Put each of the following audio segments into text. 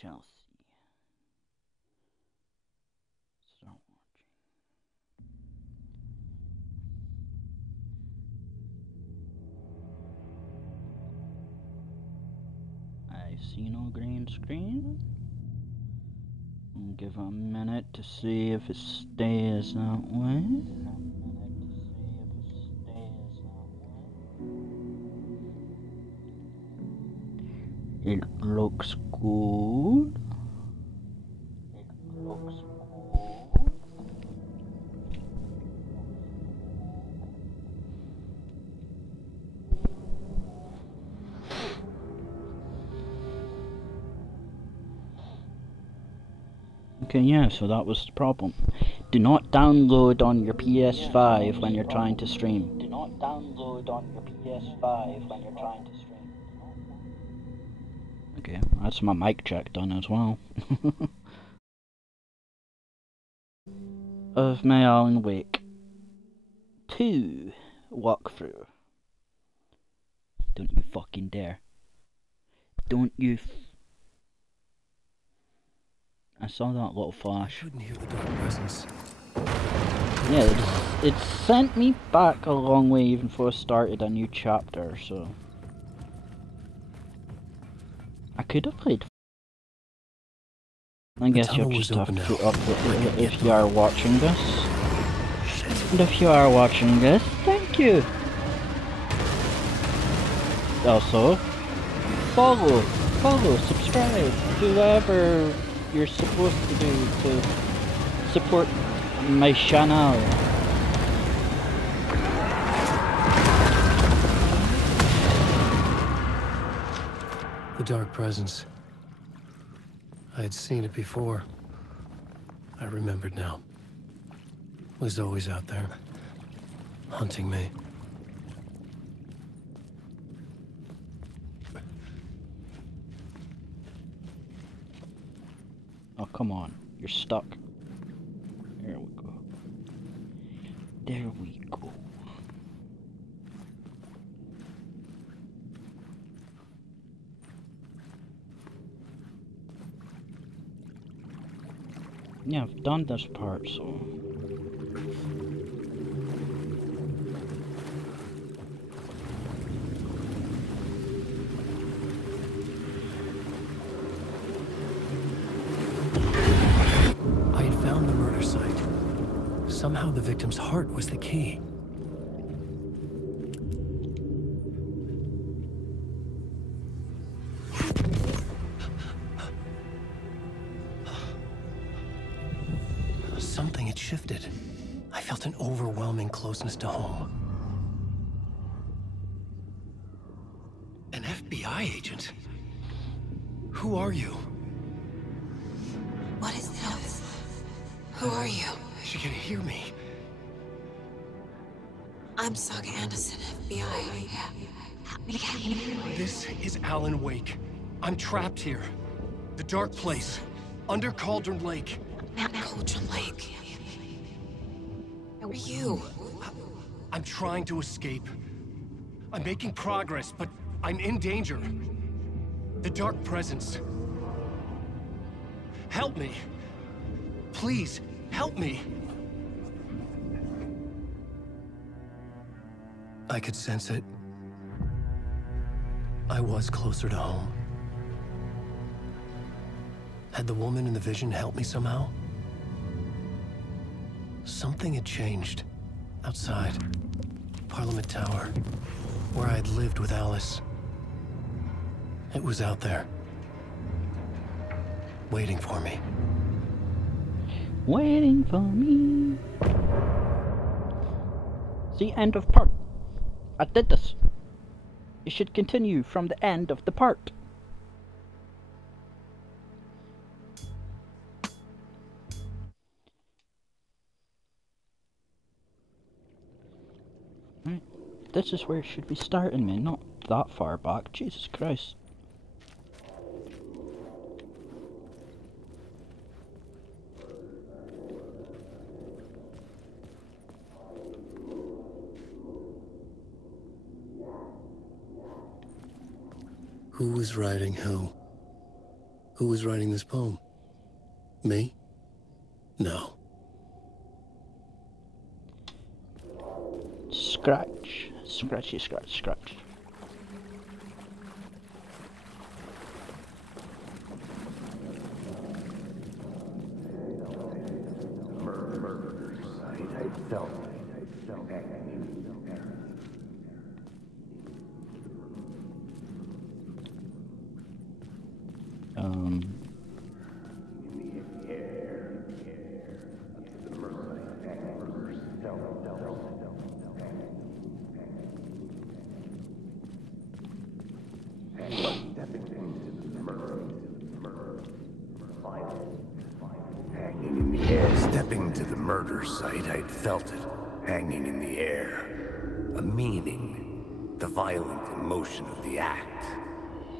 shall see. Start watching. I see no green screen. I'll give it a minute to see if it stays that way. It looks good. Okay, yeah, so that was the problem. Do not download on your PS5 when you're trying to stream. Do not download on your PS5 when you're trying to stream. Okay, that's my mic check done as well. Of my Alan Wake 2 walkthrough. Don't you fucking dare. Don't you I saw that little flash. I couldn't hear the dark presence. Yeah, it sent me back a long way even before I started a new chapter, so... I could have played... I guess you'll just have to upload if you are watching this. And if you are watching this, thank you! Also, follow, subscribe, do whatever you're supposed to do to support my channel. The dark presence. I had seen it before. I remembered now. It was always out there, hunting me. Oh, come on. You're stuck. There we go. There we go. Yeah, I've done this part, so... Somehow the victim's heart was the key. Something had shifted. I felt an overwhelming closeness to home. An FBI agent? Who are you? What is this? Who are you? She can hear me. I'm Saga Anderson, FBI. This is Alan Wake. I'm trapped here. The dark place. Under Cauldron Lake. Cauldron Lake. Who are you? I'm trying to escape. I'm making progress, but I'm in danger. The dark presence. Help me. Please, help me. I could sense it. I was closer to home. Had the woman in the vision helped me somehow? Something had changed. Outside. Parliament Tower. Where I had lived with Alice. It was out there. Waiting for me. Waiting for me. See, end of part. I did this. You should continue from the end of the part. Right. This is where it should be starting, man. Not that far back. Jesus Christ. Who was riding who? Who was writing this poem? Me? No. Scratch. Scratchy, scratch, scratch. Stepping to the murder site, I'd felt it, hanging in the air. A meaning, the violent emotion of the act,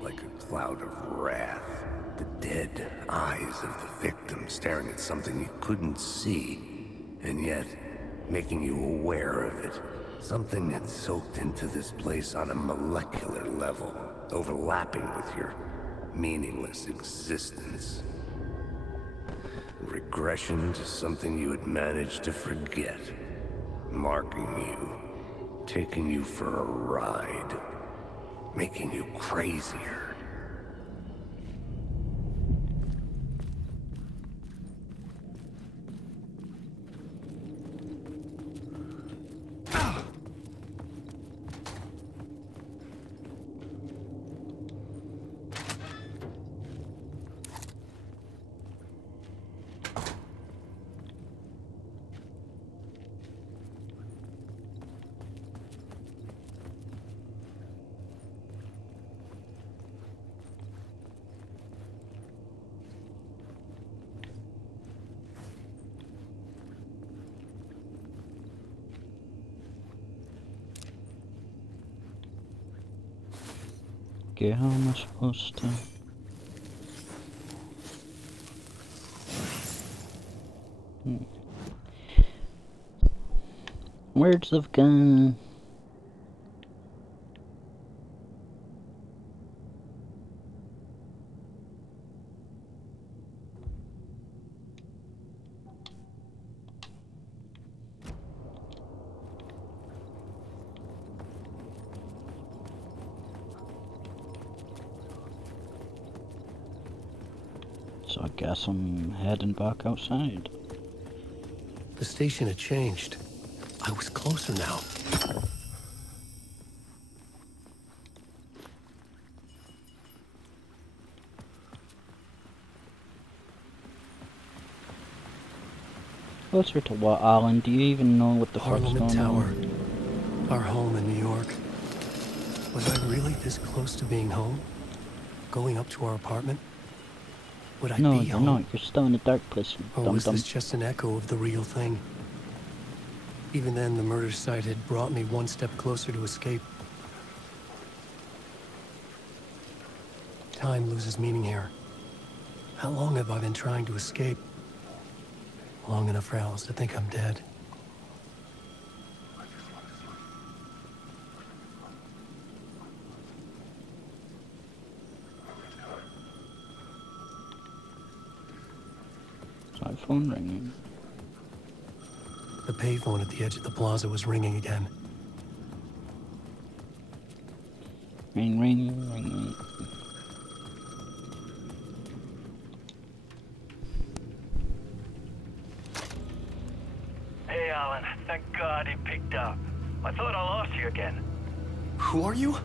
like a cloud of wrath. The dead eyes of the victim staring at something you couldn't see, and yet making you aware of it. Something that soaked into this place on a molecular level, overlapping with your meaningless existence. Regression to something you had managed to forget. Marking you. Taking you for a ride. Making you crazier. Okay, how am I supposed to... Words of God. So I guess I'm heading back outside. The station had changed. I was closer now. Closer to what, Alan? Do you even know what the fuck's Parliament going Tower. on? Our home in New York. Was I really this close to being home? Going up to our apartment? Would I No, be you're home? not. You're still in a dark place, you Or dum was dum. this just an echo of the real thing? Even then, the murder site had brought me one step closer to escape. Time loses meaning here. How long have I been trying to escape? Long enough for Alice to think I'm dead. Is my phone ringing? The payphone at the edge of the plaza was ringing again. Ring, ring, ring. Hey, Alan. Thank God he picked up. I thought I lost you again. Who are you?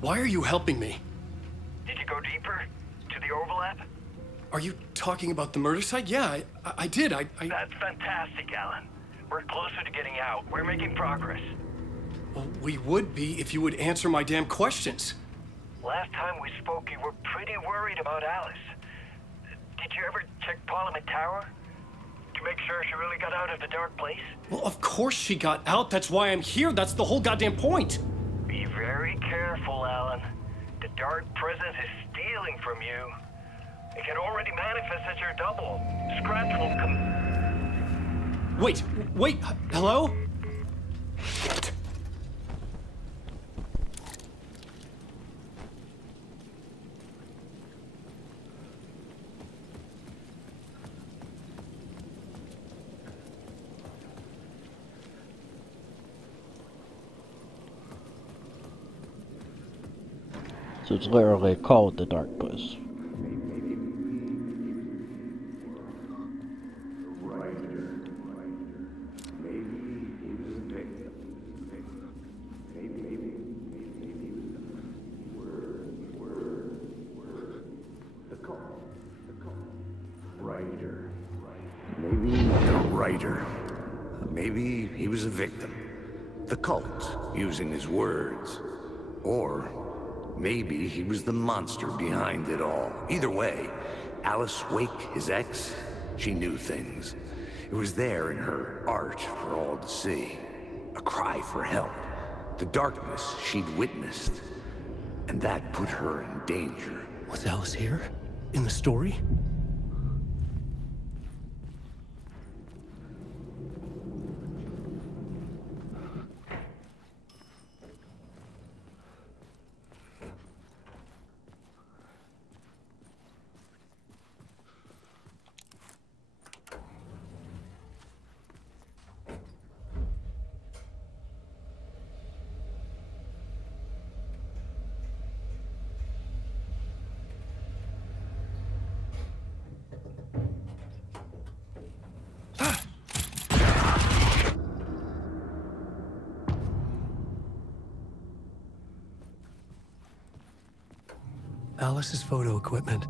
Why are you helping me? Did you go deeper? To the overlap? Are you talking about the murder site? Yeah, I did. That's fantastic, Alan. We're closer to getting out. We're making progress. Well, we would be if you would answer my damn questions. Last time we spoke, you were pretty worried about Alice. Did you ever check Parliament Tower? To make sure she really got out of the dark place? Well, of course she got out. That's why I'm here. That's the whole goddamn point. Be very careful, Alan. The dark presence is stealing from you. It can already manifest as your double. Scratch will come... Wait, hello? Shit. So it's literally called the Dark Place. Maybe he was a victim. The cult, using his words. Or maybe he was the monster behind it all. Either way, Alice Wake, his ex, she knew things. It was there in her art for all to see. A cry for help. The darkness she'd witnessed. And that put her in danger. Was Alice here? In the story? Alice's photo equipment.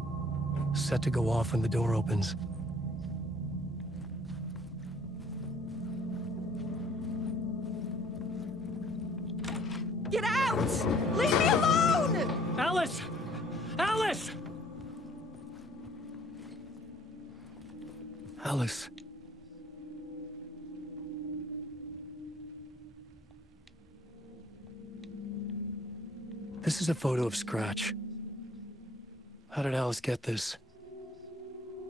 Set to go off when the door opens. Get out! Leave me alone! Alice! Alice! Alice. This is a photo of Scratch. How did Alice get this?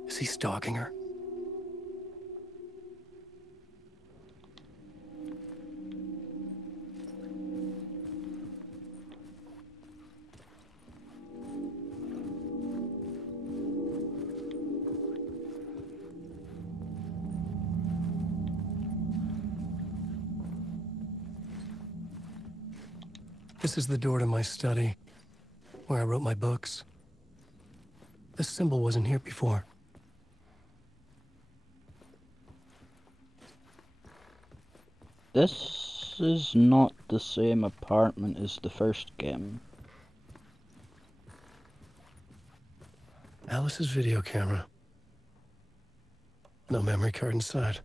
Is he stalking her? This is the door to my study, where I wrote my books. This symbol wasn't here before. This is not the same apartment as the first game. Alice's video camera. No memory card inside.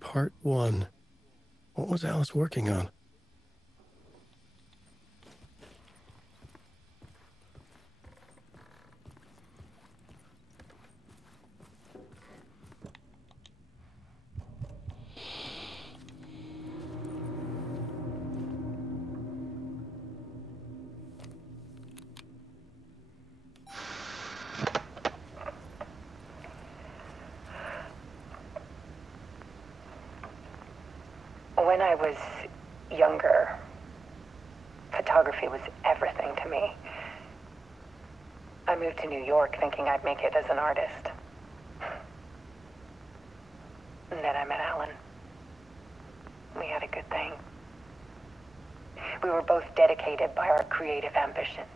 Part 1. What was Alice working on? When I was younger, photography was everything to me. I moved to New York thinking I'd make it as an artist. And then I met Alan. We had a good thing. We were both dedicated by our creative ambitions.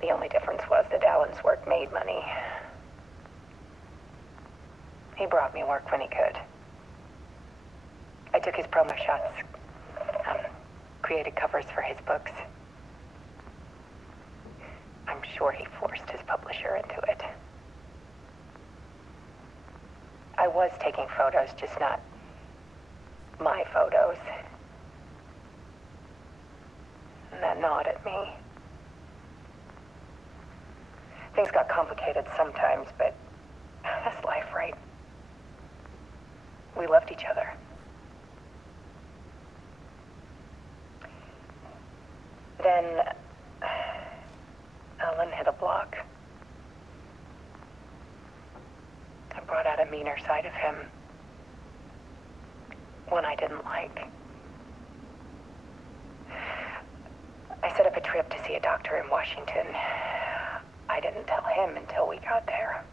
The only difference was that Alan's work made money. He brought me work when he could. I took his promo shots, created covers for his books. I'm sure he forced his publisher into it. I was taking photos, just not my photos. And that gnawed at me. Things got complicated sometimes, but that's life, right? We loved each other. Then Alan hit a block. meaner side of him. One I didn't like. I set up a trip to see a doctor in Washington. I didn't tell him until we got there.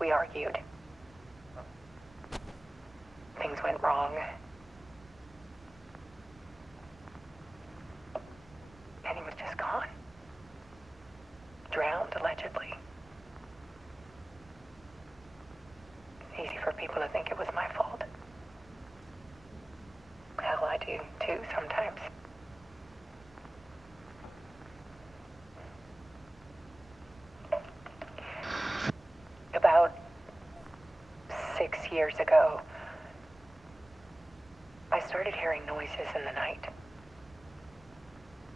We argued. Things went wrong. And he was just gone. Drowned, allegedly. Easy for people to think it was my fault. Hell, I do too sometimes. About 6 years ago, I started hearing noises in the night.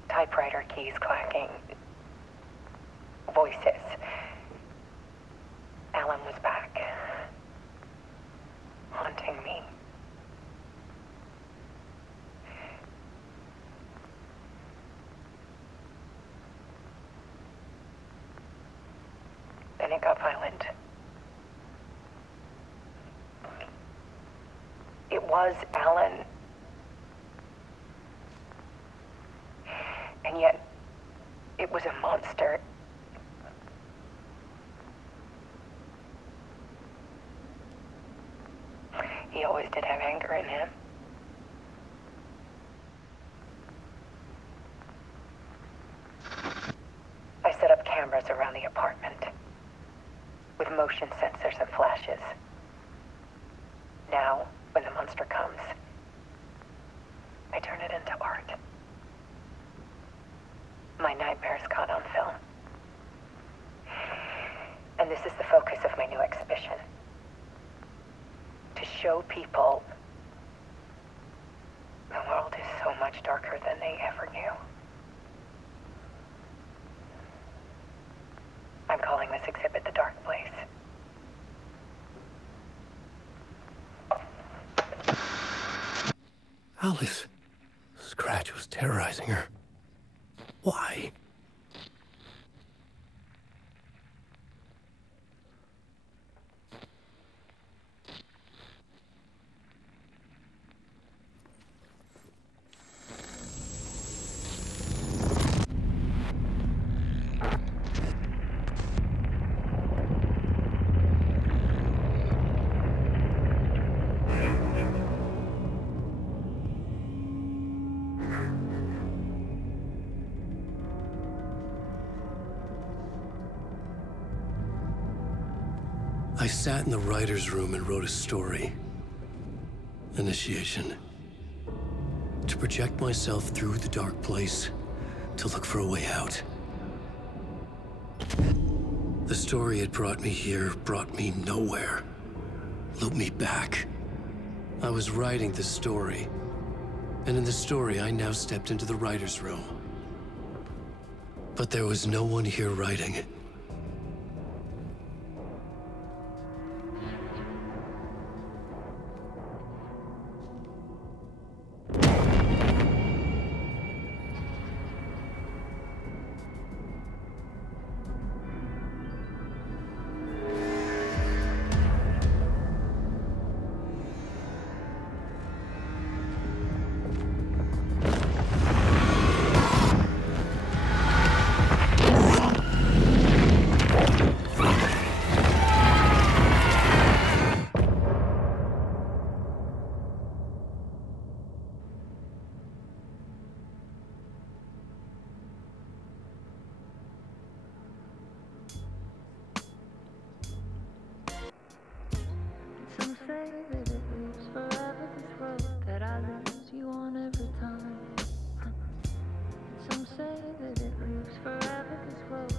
Typewriter keys clacking. Voices. Alan was back. Haunting me. Then it got violent. It was Alan. And yet, it was a monster. He always did have anger in him. I set up cameras around the apartment with motion sensors and flashes. Now, when the monster comes, I turn it into art. My nightmares caught on film. And this is the focus of my new exhibition. To show people the world is so much darker than they ever knew. I'm calling this exhibit The Dark Place. Alice. Scratch was terrorizing her. Why? I sat in the writer's room and wrote a story. Initiation. To project myself through the dark place, to look for a way out. The story had brought me here, brought me nowhere. Looped me back. I was writing the story. And in the story, I now stepped into the writer's room. But there was no one here writing it. Some say that it lives forever, this road that I lose you on every time. Some say that it lives forever, this road.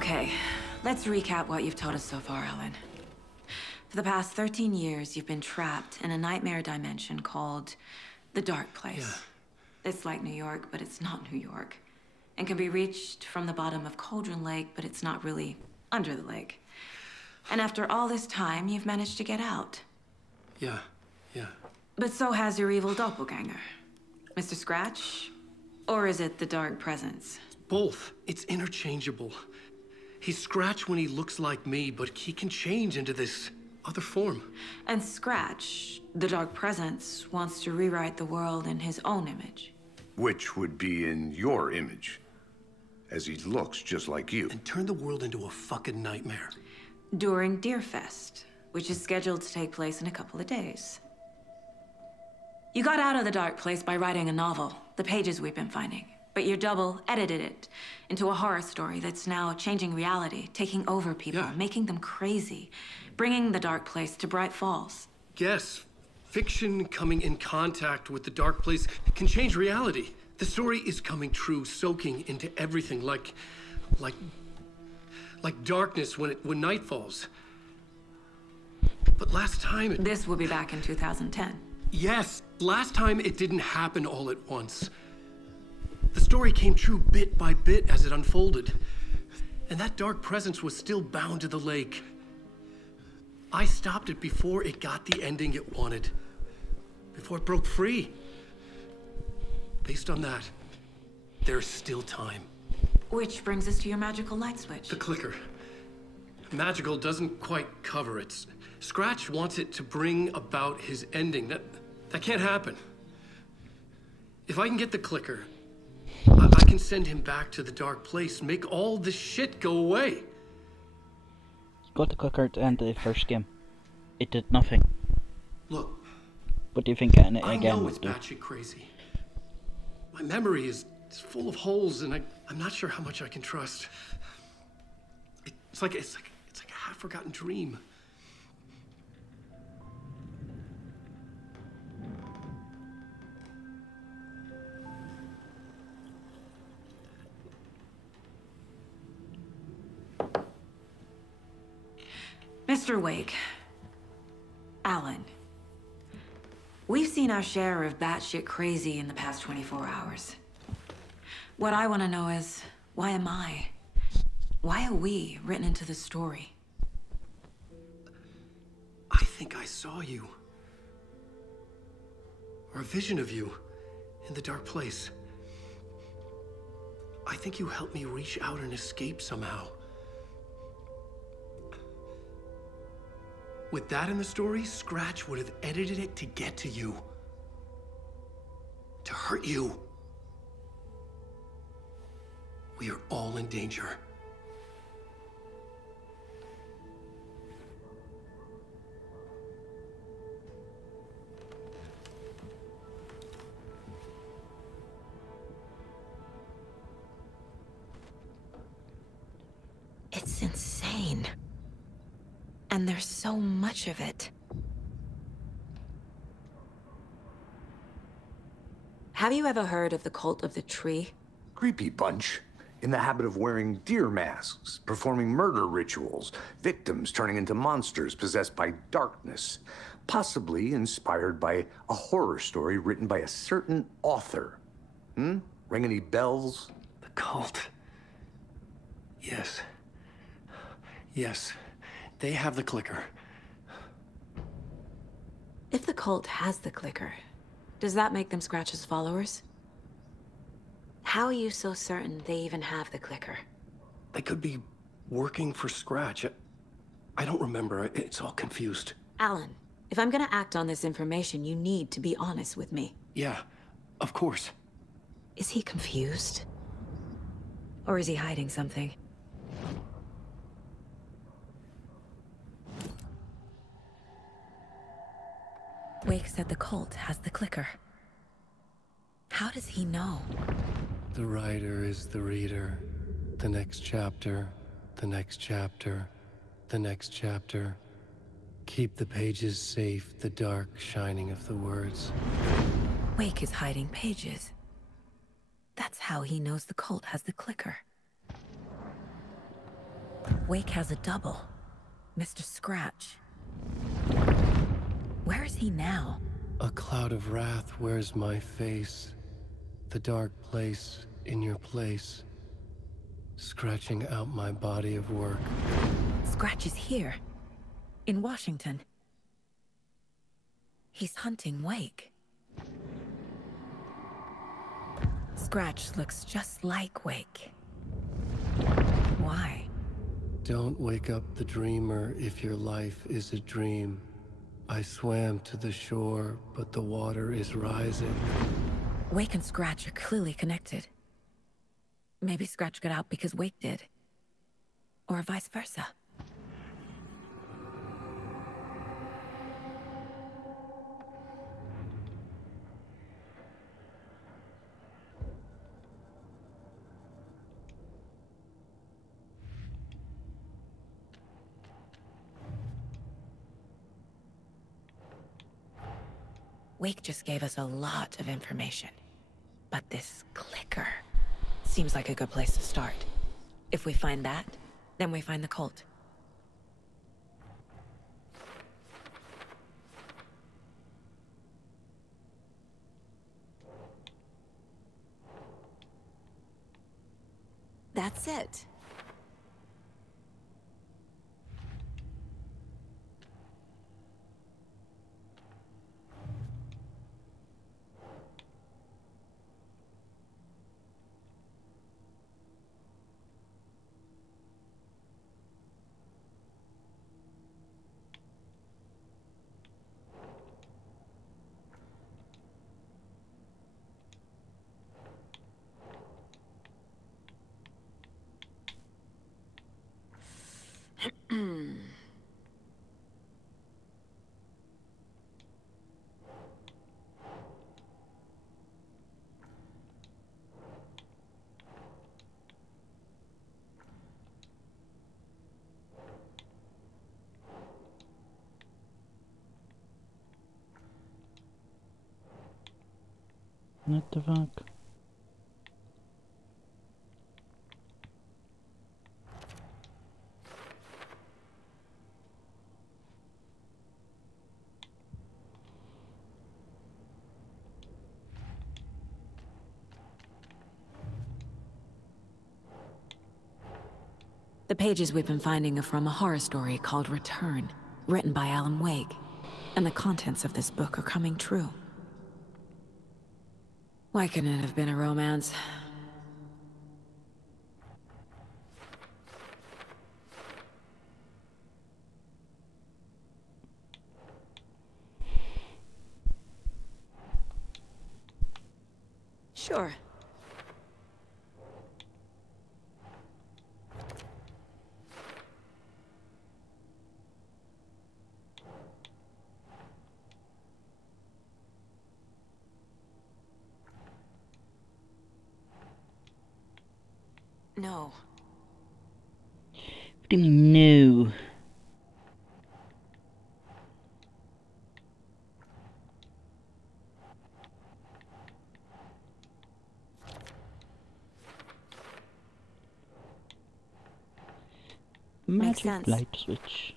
Okay, let's recap what you've told us so far, Alan. For the past 13 years, you've been trapped in a nightmare dimension called the Dark Place. Yeah. It's like New York, but it's not New York. And can be reached from the bottom of Cauldron Lake, but it's not really under the lake. And after all this time, you've managed to get out. Yeah. But so has your evil doppelganger. Mr. Scratch? Or is it the Dark Presence? Both. It's interchangeable. He's Scratch when he looks like me, but he can change into this other form. And Scratch, the Dark Presence, wants to rewrite the world in his own image. Which would be in your image, as he looks just like you. And turn the world into a fucking nightmare. During Deerfest, which is scheduled to take place in a couple of days. You got out of the Dark Place by writing a novel, the pages we've been finding. But your double edited it into a horror story that's now changing reality, taking over people, making them crazy, bringing the Dark Place to Bright Falls. Yes, fiction coming in contact with the Dark Place can change reality. The story is coming true, soaking into everything like darkness when night falls. But last time This will be back in 2010. Yes, last time it didn't happen all at once. The story came true bit by bit as it unfolded. And that Dark Presence was still bound to the lake. I stopped it before it got the ending it wanted. Before it broke free. Based on that, there's still time. Which brings us to your magical light switch. The clicker. Magical doesn't quite cover it. Scratch wants it to bring about his ending. That can't happen. If I can get the clicker, I can send him back to the Dark Place, make all this shit go away. Got the clicker at the end of the first game. It did nothing. Look. What do you think getting it I again know would it's do? batshit crazy. My memory is full of holes, and I'm not sure how much I can trust. It's like a half-forgotten dream. Mr. Wake. Alan. We've seen our share of batshit crazy in the past 24 hours. What I want to know is, why am I? Why are we written into the story? I think I saw you. Or a vision of you in the Dark Place. I think you helped me reach out and escape somehow. With that in the story, Scratch would have edited it to get to you. To hurt you. We are all in danger. It's insane. And there's so much of it. Have you ever heard of the Cult of the Tree? Creepy bunch. In the habit of wearing deer masks, performing murder rituals, victims turning into monsters possessed by darkness, possibly inspired by a horror story written by a certain author. Ring any bells? The cult. Yes. Yes. They have the clicker. If the cult has the clicker, does that make them Scratch's followers? How are you so certain they even have the clicker? They could be working for Scratch. I don't remember. It's all confused. Alan, if I'm gonna act on this information, you need to be honest with me. Yeah, of course. Is he confused? Or is he hiding something? Wake said the cult has the clicker. How does he know? The writer is the reader. The next chapter, the next chapter, the next chapter. Keep the pages safe, the dark shining of the words. Wake is hiding pages. That's how he knows the cult has the clicker. Wake has a double. Mr. Scratch. Where is he now? A cloud of wrath wears my face. The dark place in your place. Scratching out my body of work. Scratch is here. In Washington. He's hunting Wake. Scratch looks just like Wake. Why? Don't wake up the dreamer if your life is a dream. I swam to the shore, but the water is rising. Wake and Scratch are clearly connected. Maybe Scratch got out because Wake did. Or vice versa. Wake just gave us a lot of information. But this clicker seems like a good place to start. If we find that, then we find the cult. That's it. What the fuck? The pages we've been finding are from a horror story called Return, written by Alan Wake. And the contents of this book are coming true. Why couldn't it have been a romance? Sure. No. What do you mean, no? Makes Magic sense. light switch.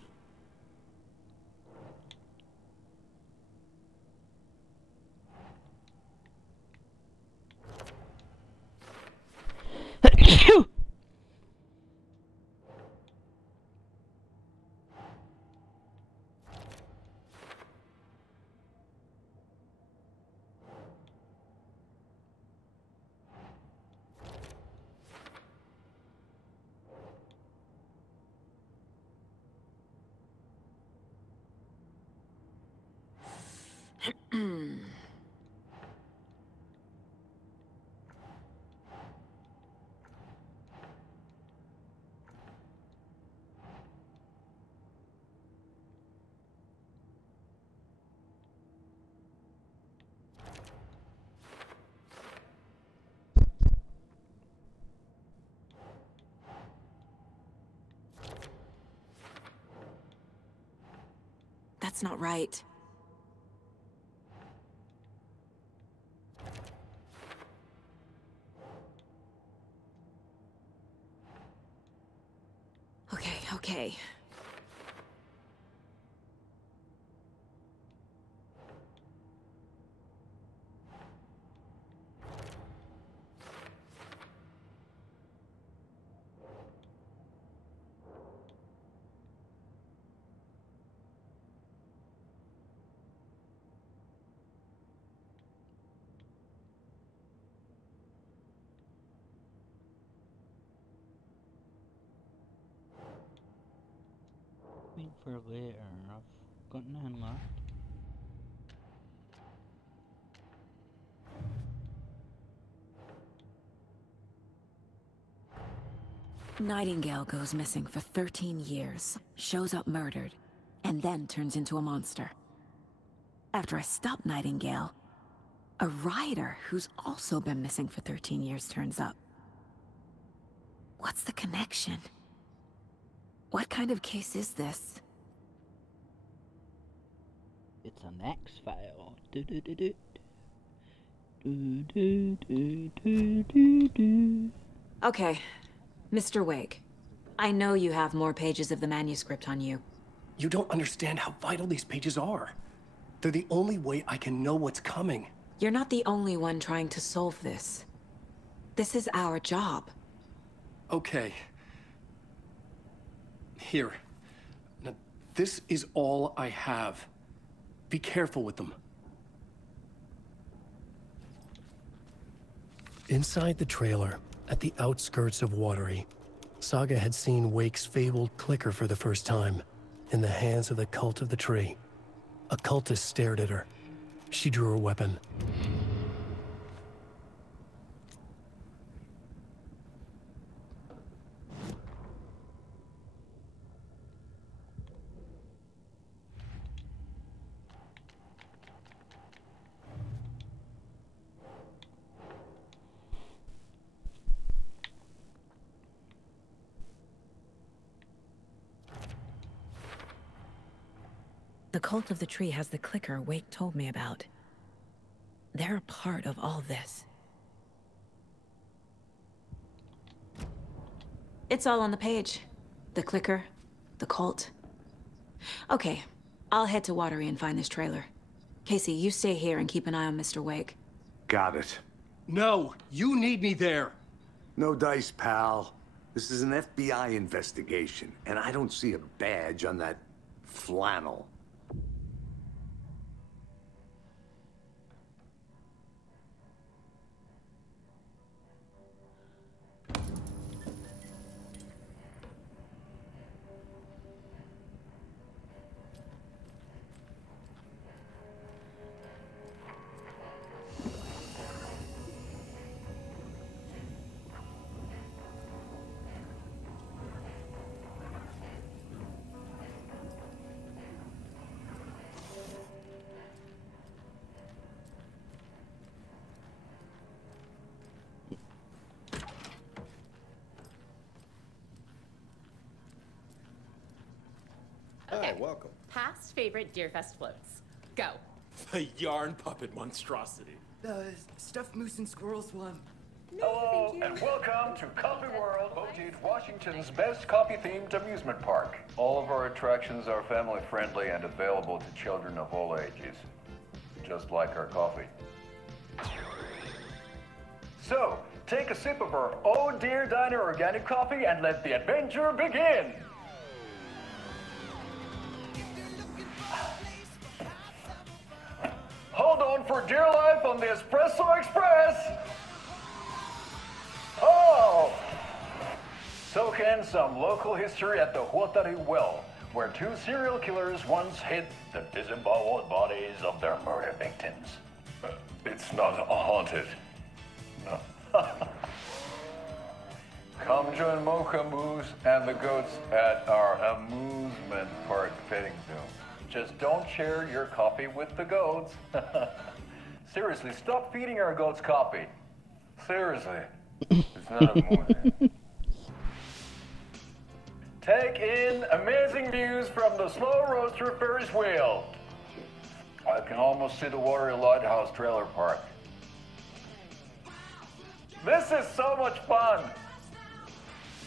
That's not right. Okay. Wait for later. I've got nothing left. Nightingale goes missing for 13 years, shows up murdered, and then turns into a monster. After I stop Nightingale, a rider who's also been missing for 13 years turns up. What's the connection? What kind of case is this? It's an X-File. Do do do do. Do do do do do do. Okay, Mr. Wake. I know you have more pages of the manuscript on you. You don't understand how vital these pages are. They're the only way I can know what's coming. You're not the only one trying to solve this. This is our job. Okay. Here. Now, this is all I have. Be careful with them. Inside the trailer, at the outskirts of Watery, Saga had seen Wake's fabled clicker for the first time, in the hands of the Cult of the Tree. A cultist stared at her. She drew her weapon. The Cult of the Tree has the clicker Wake told me about. They're a part of all this. It's all on the page. The clicker, the cult. Okay, I'll head to Watery and find this trailer. Casey, you stay here and keep an eye on Mr. Wake. Got it. No, you need me there. No dice, pal. This is an FBI investigation, and I don't see a badge on that flannel. Okay. Hi, welcome. Past favorite Deerfest floats. Go. The yarn puppet monstrosity. The stuffed moose and squirrels one. Hello, and welcome to Coffee World, voted Washington's best coffee-themed amusement park. All of our attractions are family-friendly and available to children of all ages, just like our coffee. So, take a sip of our Oh Dear Diner organic coffee and let the adventure begin! Hold on for dear life on the Espresso Express! Oh! Soak in some local history at the Huatari Well, where two serial killers once hid the disemboweled bodies of their murder victims. It's not haunted. No. Come join Mocha Moose and the goats at our amusement park petting zoo. Just don't share your coffee with the goats. Seriously, stop feeding our goats coffee. Seriously. It's not a movie. Take in amazing views from the Slow Roaster Ferris wheel. I can almost see the Watery Lighthouse trailer park. This is so much fun.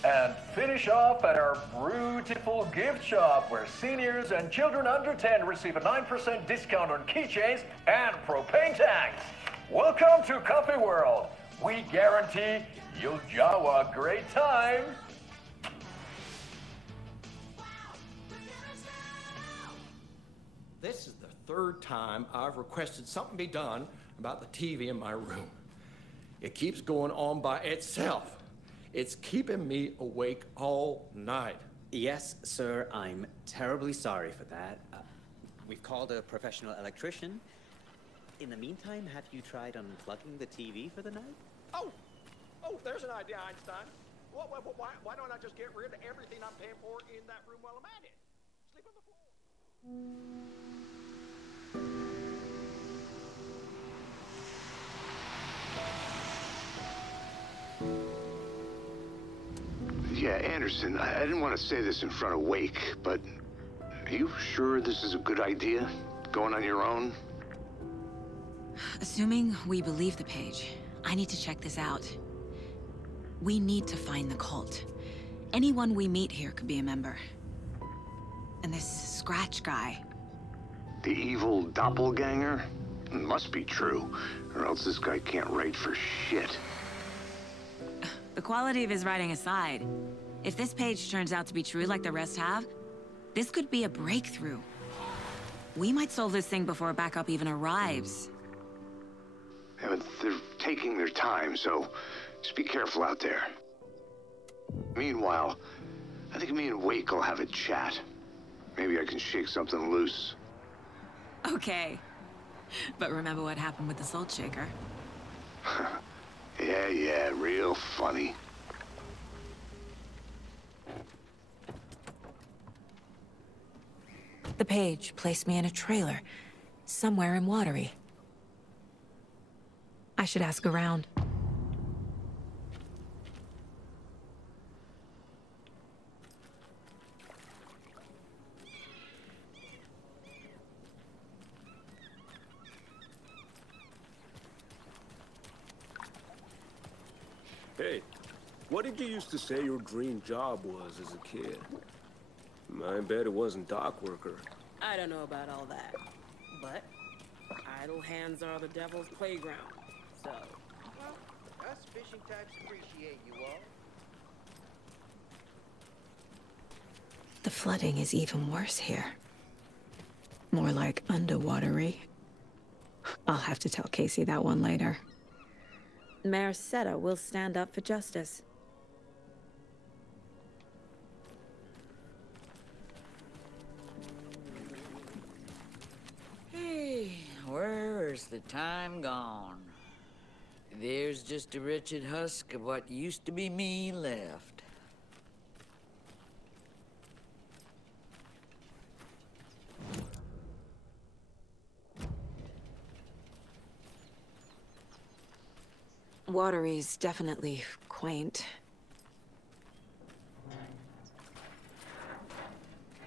And finish off at our beautiful gift shop where seniors and children under 10 receive a 9% discount on keychains and propane tanks. Welcome to Coffee World. We guarantee you'll jaw a great time. This is the third time I've requested something be done about the TV in my room. It keeps going on by itself. It's keeping me awake all night. Yes, sir, I'm terribly sorry for that. We've called a professional electrician. In the meantime, have you tried unplugging the TV for the night? Oh, there's an idea, Einstein. Why don't I just get rid of everything I'm paying for in that room while I'm at it? Sleep on the floor. Yeah, Anderson, I didn't want to say this in front of Wake, but are you sure this is a good idea? Going on your own? Assuming we believe the page, I need to check this out. We need to find the cult. Anyone we meet here could be a member. And this Scratch guy. The evil doppelganger? It must be true, or else this guy can't write for shit. The quality of his writing aside, if this page turns out to be true like the rest have, this could be a breakthrough. We might solve this thing before backup even arrives. Yeah, but they're taking their time, so just be careful out there. Meanwhile, I think me and Wake will have a chat. Maybe I can shake something loose. Okay. But remember what happened with the Salt Shaker? Yeah, real funny. The page placed me in a trailer, somewhere in Watery. I should ask around. Hey, what did you used to say your dream job was as a kid? I bet it wasn't dock worker. I don't know about all that, but idle hands are the devil's playground, so... Well, us fishing types appreciate you all. The flooding is even worse here. More like underwatery. I'll have to tell Casey that one later. Mayor Seta will stand up for justice. Hey, where's the time gone? There's just a wretched husk of what used to be me left. Watery's definitely quaint.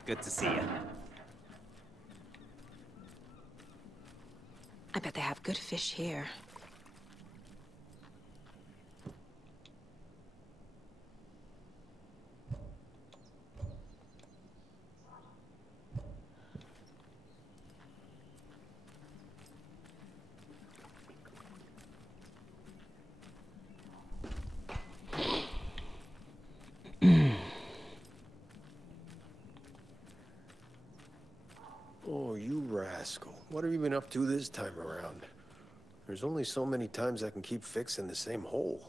Good to see you. I bet they have good fish here. Oh, you rascal. What have you been up to this time around? There's only so many times I can keep fixing the same hole.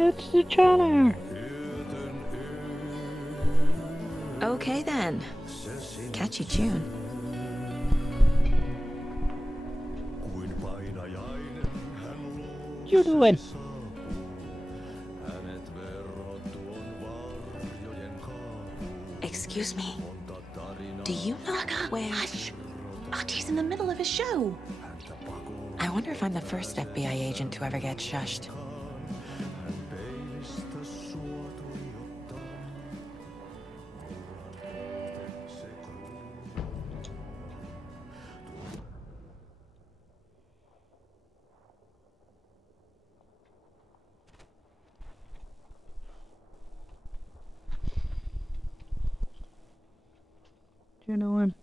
It's the channel. Okay then. Catchy tune. You doing? Excuse me. Do you know where? Hush! Artie's in the middle of a show. I wonder if I'm the first FBI agent to ever get shushed. You know him?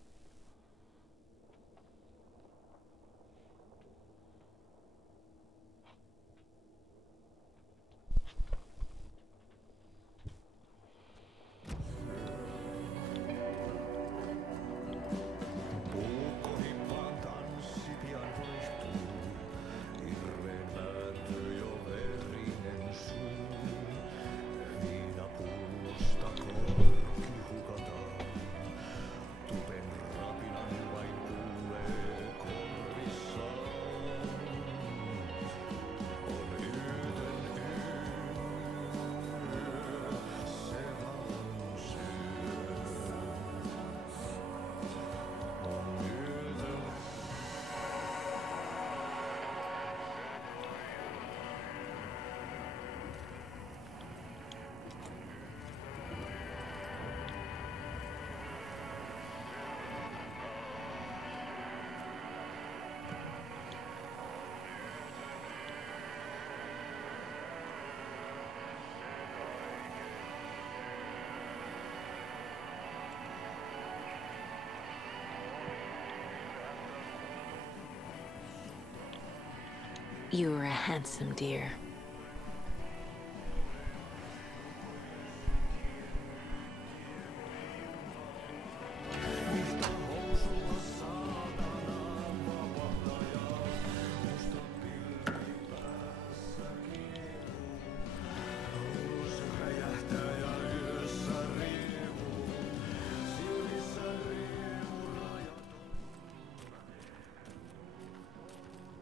You were a handsome dear.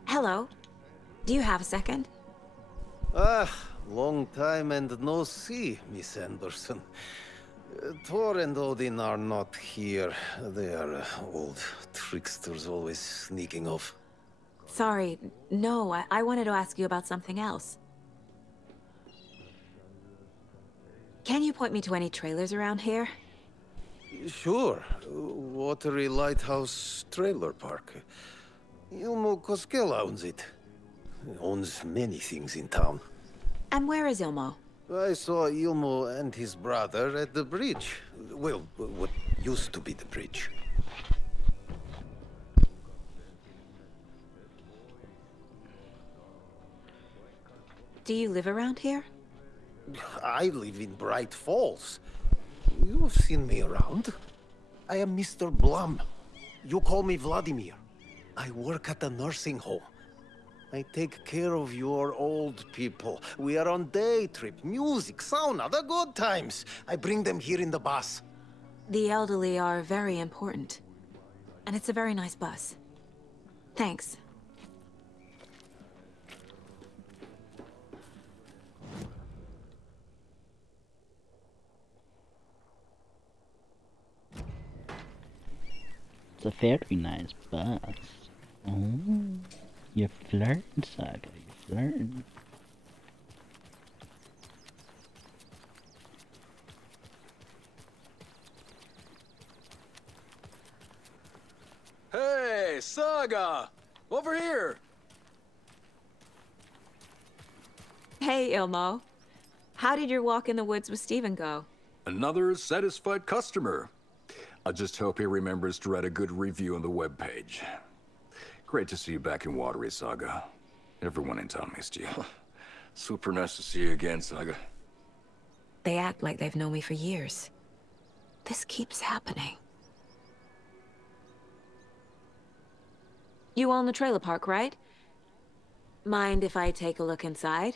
Hello. Do you have a second? Ah, long time and no see, Miss Anderson. Thor and Odin are not here. They are old tricksters always sneaking off. Sorry, no, I wanted to ask you about something else. Can you point me to any trailers around here? Sure. Watery Lighthouse Trailer Park. Ilmo Koskela owns it. Owns many things in town. And where is Ilmo? I saw Ilmo and his brother at the bridge. Well, what used to be the bridge. Do you live around here? I live in Bright Falls. You've seen me around. I am Mr. Blum. You call me Vladimir. I work at a nursing home. I take care of your old people. We are on day trip, music, sauna, the good times. I bring them here in the bus. The elderly are very important. And it's a very nice bus. Thanks. It's a very nice bus. Oh, you're flirting, Saga. You're flirting. Hey, Saga! Over here! Hey, Ilmo. How did your walk in the woods with Steven go? Another satisfied customer. I just hope he remembers to write a good review on the webpage. Great to see you back in Watery, Saga. Everyone in town missed you. Super nice to see you again, Saga. They act like they've known me for years. This keeps happening. You own the trailer park, right? Mind if I take a look inside?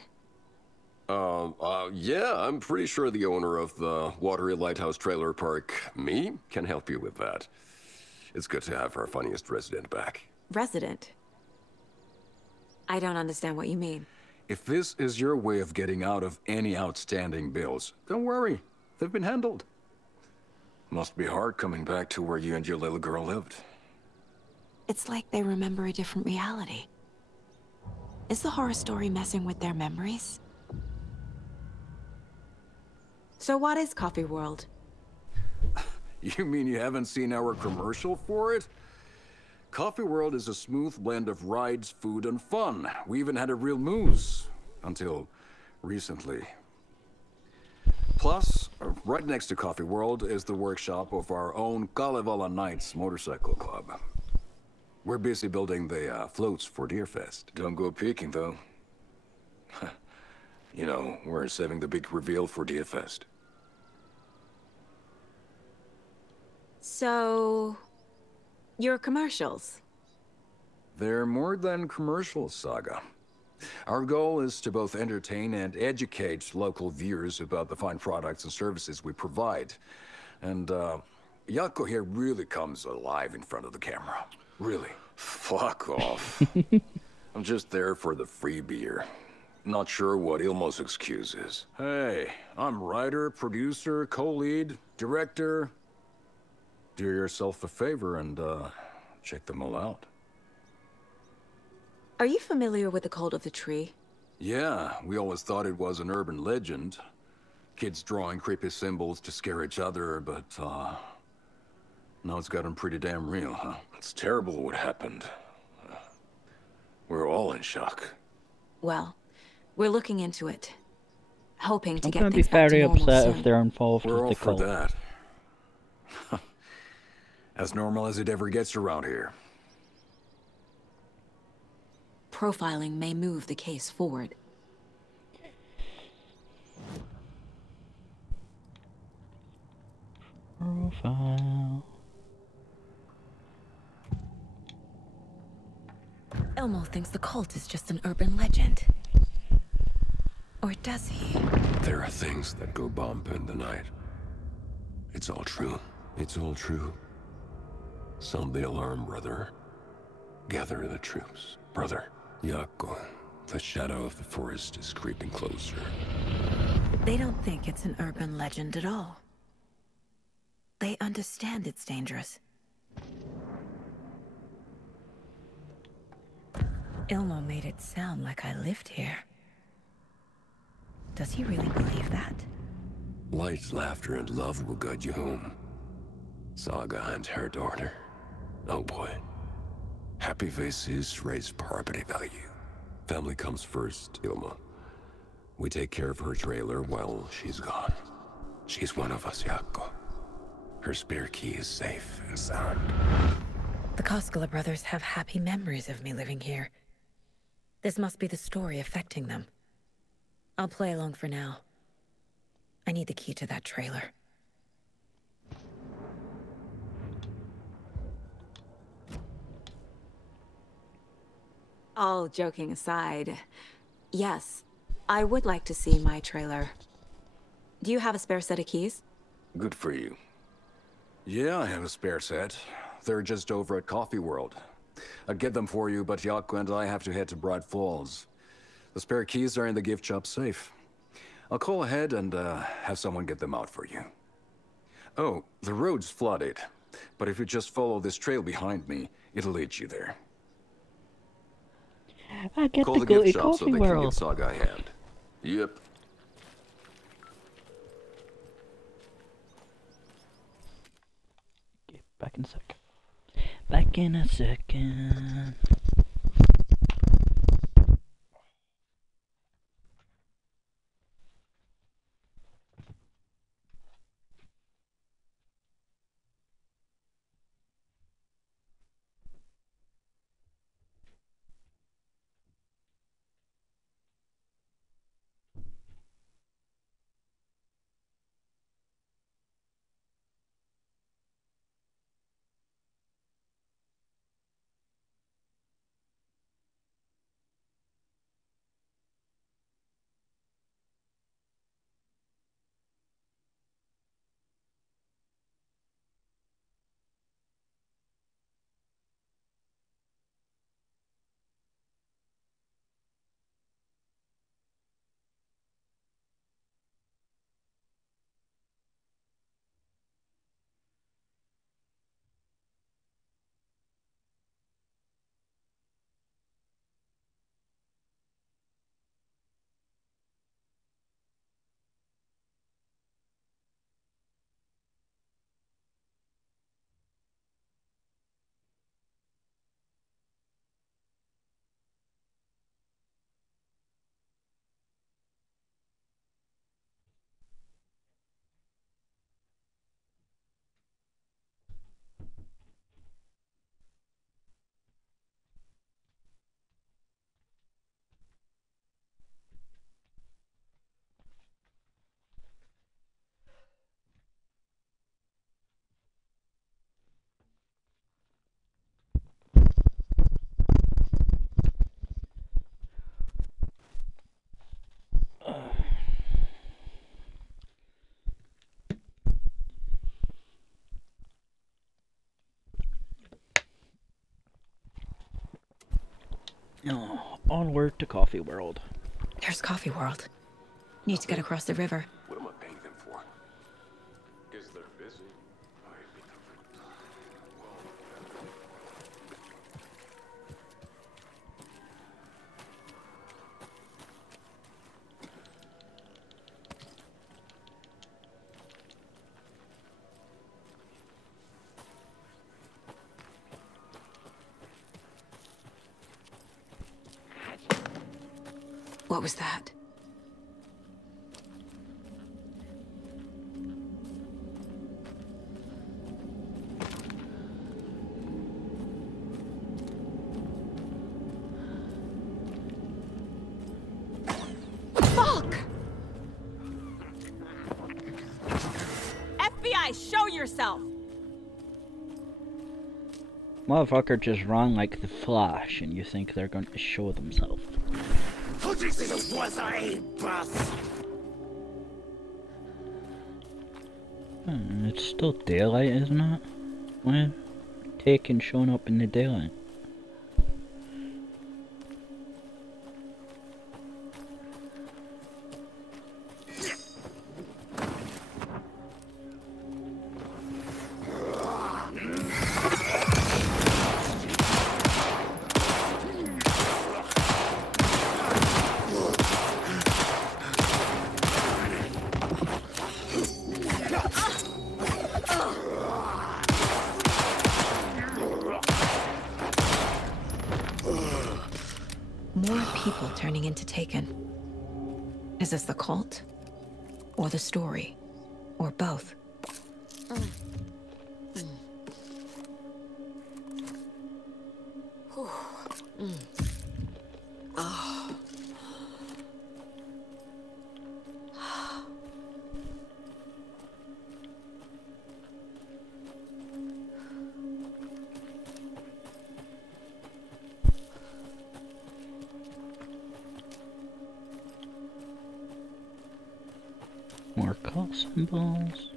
Yeah, I'm pretty sure the owner of the Watery Lighthouse Trailer Park, me, can help you with that. It's good to have our funniest resident back. Resident? I don't understand what you mean. If this is your way of getting out of any outstanding bills, don't worry. They've been handled. Must be hard coming back to where you and your little girl lived. It's like they remember a different reality. Is the horror story messing with their memories? So what is Coffee World? You mean you haven't seen our commercial for it? Coffee World is a smooth blend of rides, food, and fun. We even had a real moose. Until recently. Plus, right next to Coffee World is the workshop of our own Kalevala Knights Motorcycle Club. We're busy building the floats for Deerfest. Don't go peeking, though. You know, we're saving the big reveal for Deerfest. So... your commercials? They're more than commercials, Saga. Our goal is to both entertain and educate local viewers about the fine products and services we provide. And, Jaakko here really comes alive in front of the camera. Really. Fuck off. I'm just there for the free beer. Not sure what Ilmo's excuse is. Hey, I'm writer, producer, co-lead, director. Do yourself a favor and, check them all out. Are you familiar with the Cult of the Tree? Yeah, we always thought it was an urban legend. Kids drawing creepy symbols to scare each other, but, now it's gotten pretty damn real, huh? It's terrible what happened. We're all in shock. Well, we're looking into it. Hoping to I'm get gonna be things back to very normal upset soon. if they're involved We're all with the for cult. that. As normal as it ever gets around here. Profiling may move the case forward. Profile. Elmo thinks the cult is just an urban legend. Or does he? There are things that go bump in the night. It's all true. It's all true. Sound the alarm, brother. Gather the troops, brother. Jaakko, the shadow of the forest is creeping closer. They don't think it's an urban legend at all. They understand it's dangerous. Ilmo made it sound like I lived here. Does he really believe that? Light, laughter, and love will guide you home. Saga and her daughter. Oh boy. Happy faces raise property value. Family comes first, Ilma. We take care of her trailer while she's gone. She's one of us, Jaakko. Her spare key is safe and sound. The Koskela brothers have happy memories of me living here. This must be the story affecting them. I'll play along for now. I need the key to that trailer. All joking aside, yes, I would like to see my trailer. Do you have a spare set of keys? Good for you. Yeah, I have a spare set. They're just over at Coffee World. I'd get them for you, but Jaakko and I have to head to Bright Falls. The spare keys are in the gift shop safe. I'll call ahead and have someone get them out for you. Oh, the road's flooded, but if you just follow this trail behind me, it'll lead you there. I get Call to the go gift to shop so Coffee they can World. give Saga a hand. Yep. Back in a sec. Back in a second. over to Coffee World. There's Coffee World. Need to get across the river. What am I paying them for? Guess they're busy. What was that? Fuck! FBI, show yourself! Motherfucker just run like the Flash, and you think they're going to show themselves. It's still daylight, isn't it? Well, taking showing up in the daylight. More people turning into Taken. Is this the cult? Or the story? Or both? More cult symbols.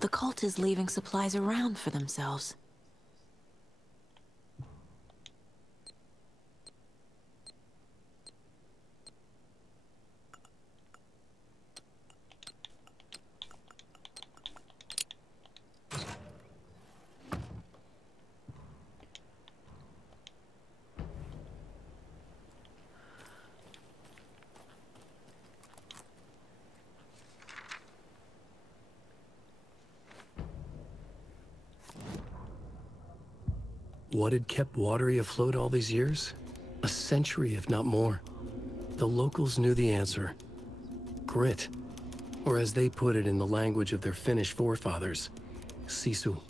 The cult is leaving supplies around for themselves. What had kept Watery afloat all these years? A century, if not more. The locals knew the answer. Grit. Or as they put it in the language of their Finnish forefathers, Sisu.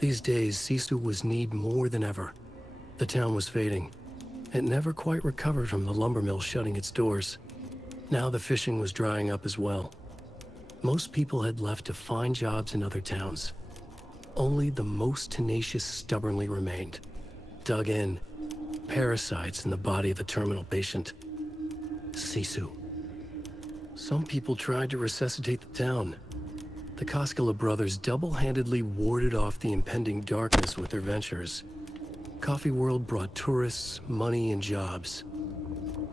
These days, Sisu was needed more than ever. The town was fading. It never quite recovered from the lumber mill shutting its doors. Now the fishing was drying up as well. Most people had left to find jobs in other towns. Only the most tenacious stubbornly remained. Dug in. Parasites in the body of a terminal patient. Sisu. Some people tried to resuscitate the town. The Koskela brothers double-handedly warded off the impending darkness with their ventures. Coffee World brought tourists, money, and jobs.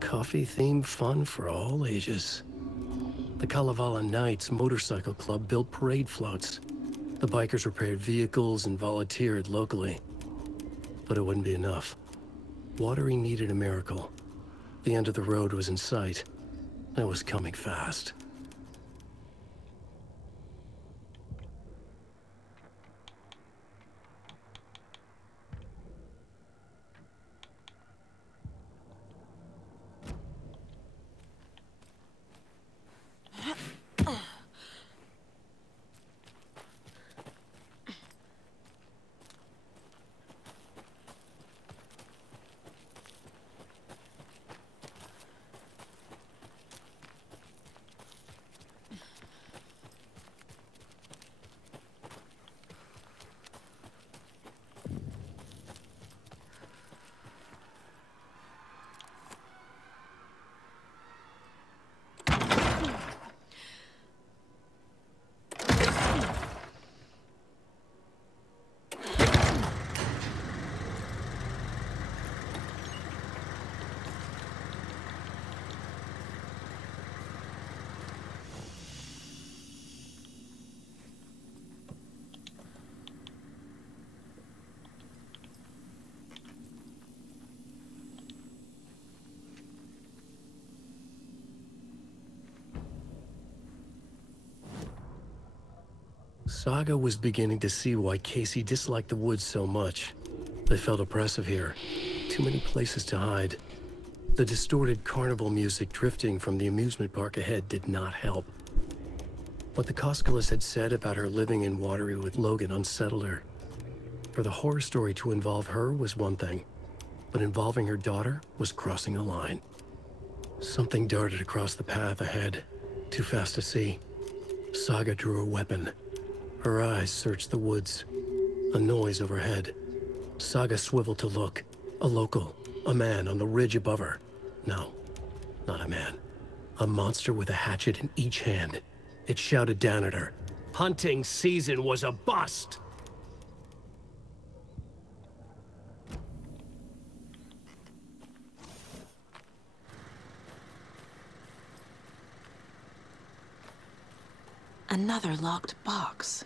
Coffee-themed fun for all ages. The Kalevala Knights Motorcycle Club built parade floats. The bikers repaired vehicles and volunteered locally. But it wouldn't be enough. Watery needed a miracle. The end of the road was in sight. It was coming fast. Saga was beginning to see why Casey disliked the woods so much. They felt oppressive here. Too many places to hide. The distorted carnival music drifting from the amusement park ahead did not help. What the Koskalas had said about her living in Watery with Logan unsettled her. For the horror story to involve her was one thing, but involving her daughter was crossing a line. Something darted across the path ahead, too fast to see. Saga drew her weapon. Her eyes searched the woods. A noise overhead. Saga swiveled to look. A local. A man on the ridge above her. No, not a man. A monster with a hatchet in each hand. It shouted down at her. Hunting season was a bust! Another locked box.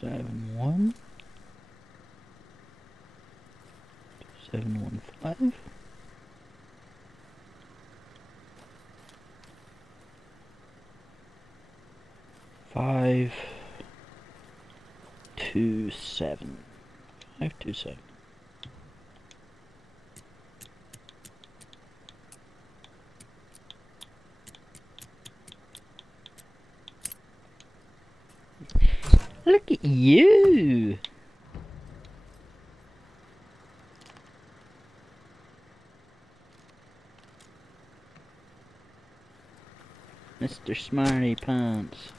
Seven one 715. Five 2 7 527. Look at you! Mr. Smarty Pants.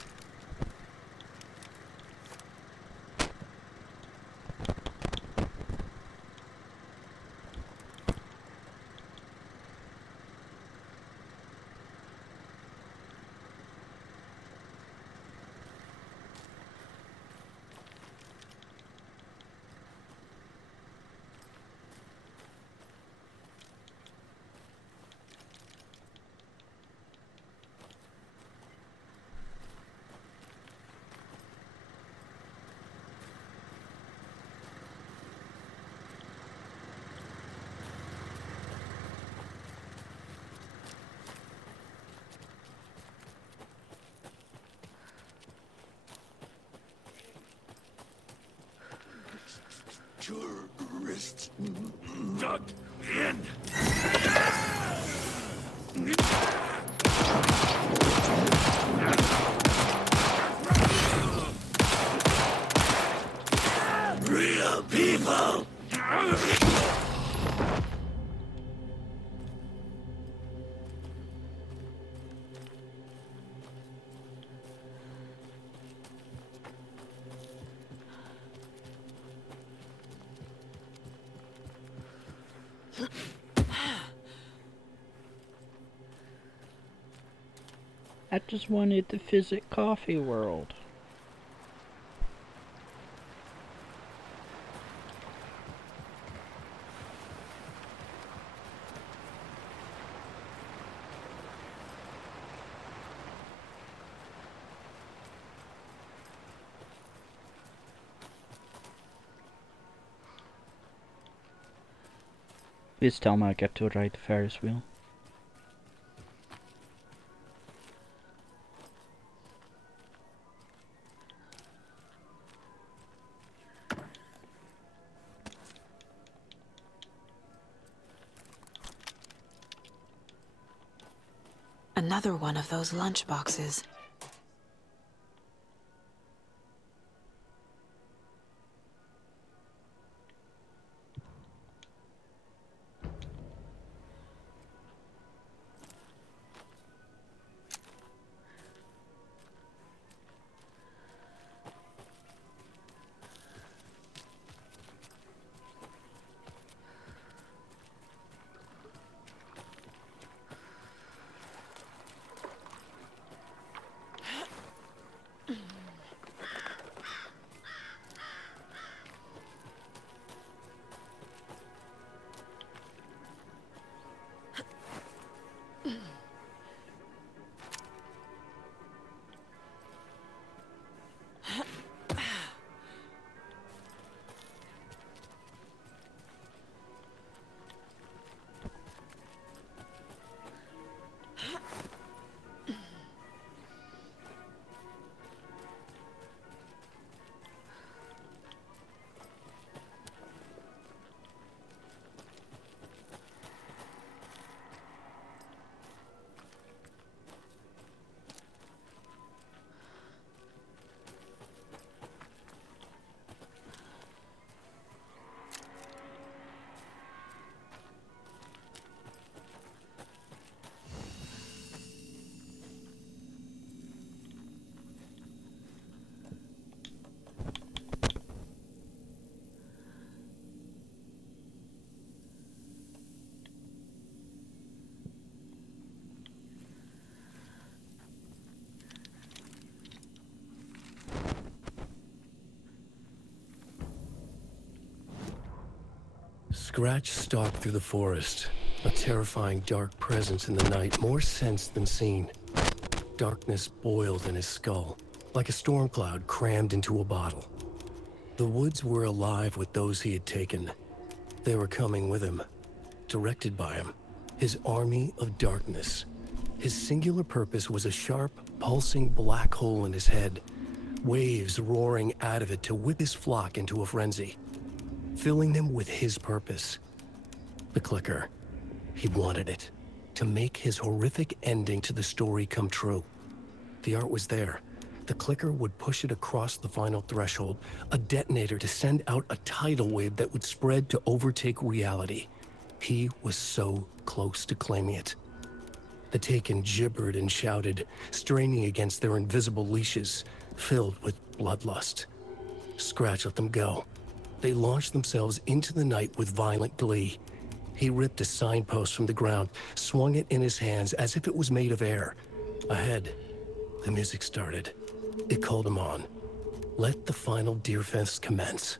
Your wrists dug in. Real people. I just wanted to visit Coffee World. Please tell me I get to ride the Ferris wheel. Another one of those lunch boxes. Scratch stalked through the forest, a terrifying dark presence in the night, more sensed than seen. Darkness boiled in his skull, like a storm cloud crammed into a bottle. The woods were alive with those he had taken. They were coming with him, directed by him, his army of darkness. His singular purpose was a sharp, pulsing black hole in his head, waves roaring out of it to whip his flock into a frenzy, filling them with his purpose. The clicker. He wanted it, to make his horrific ending to the story come true. The art was there. The clicker would push it across the final threshold, a detonator to send out a tidal wave that would spread to overtake reality. He was so close to claiming it. The Taken gibbered and shouted, straining against their invisible leashes, filled with bloodlust. Scratch let them go. They launched themselves into the night with violent glee. He ripped a signpost from the ground, swung it in his hands as if it was made of air. Ahead, the music started. It called him on. Let the final Deerfest commence.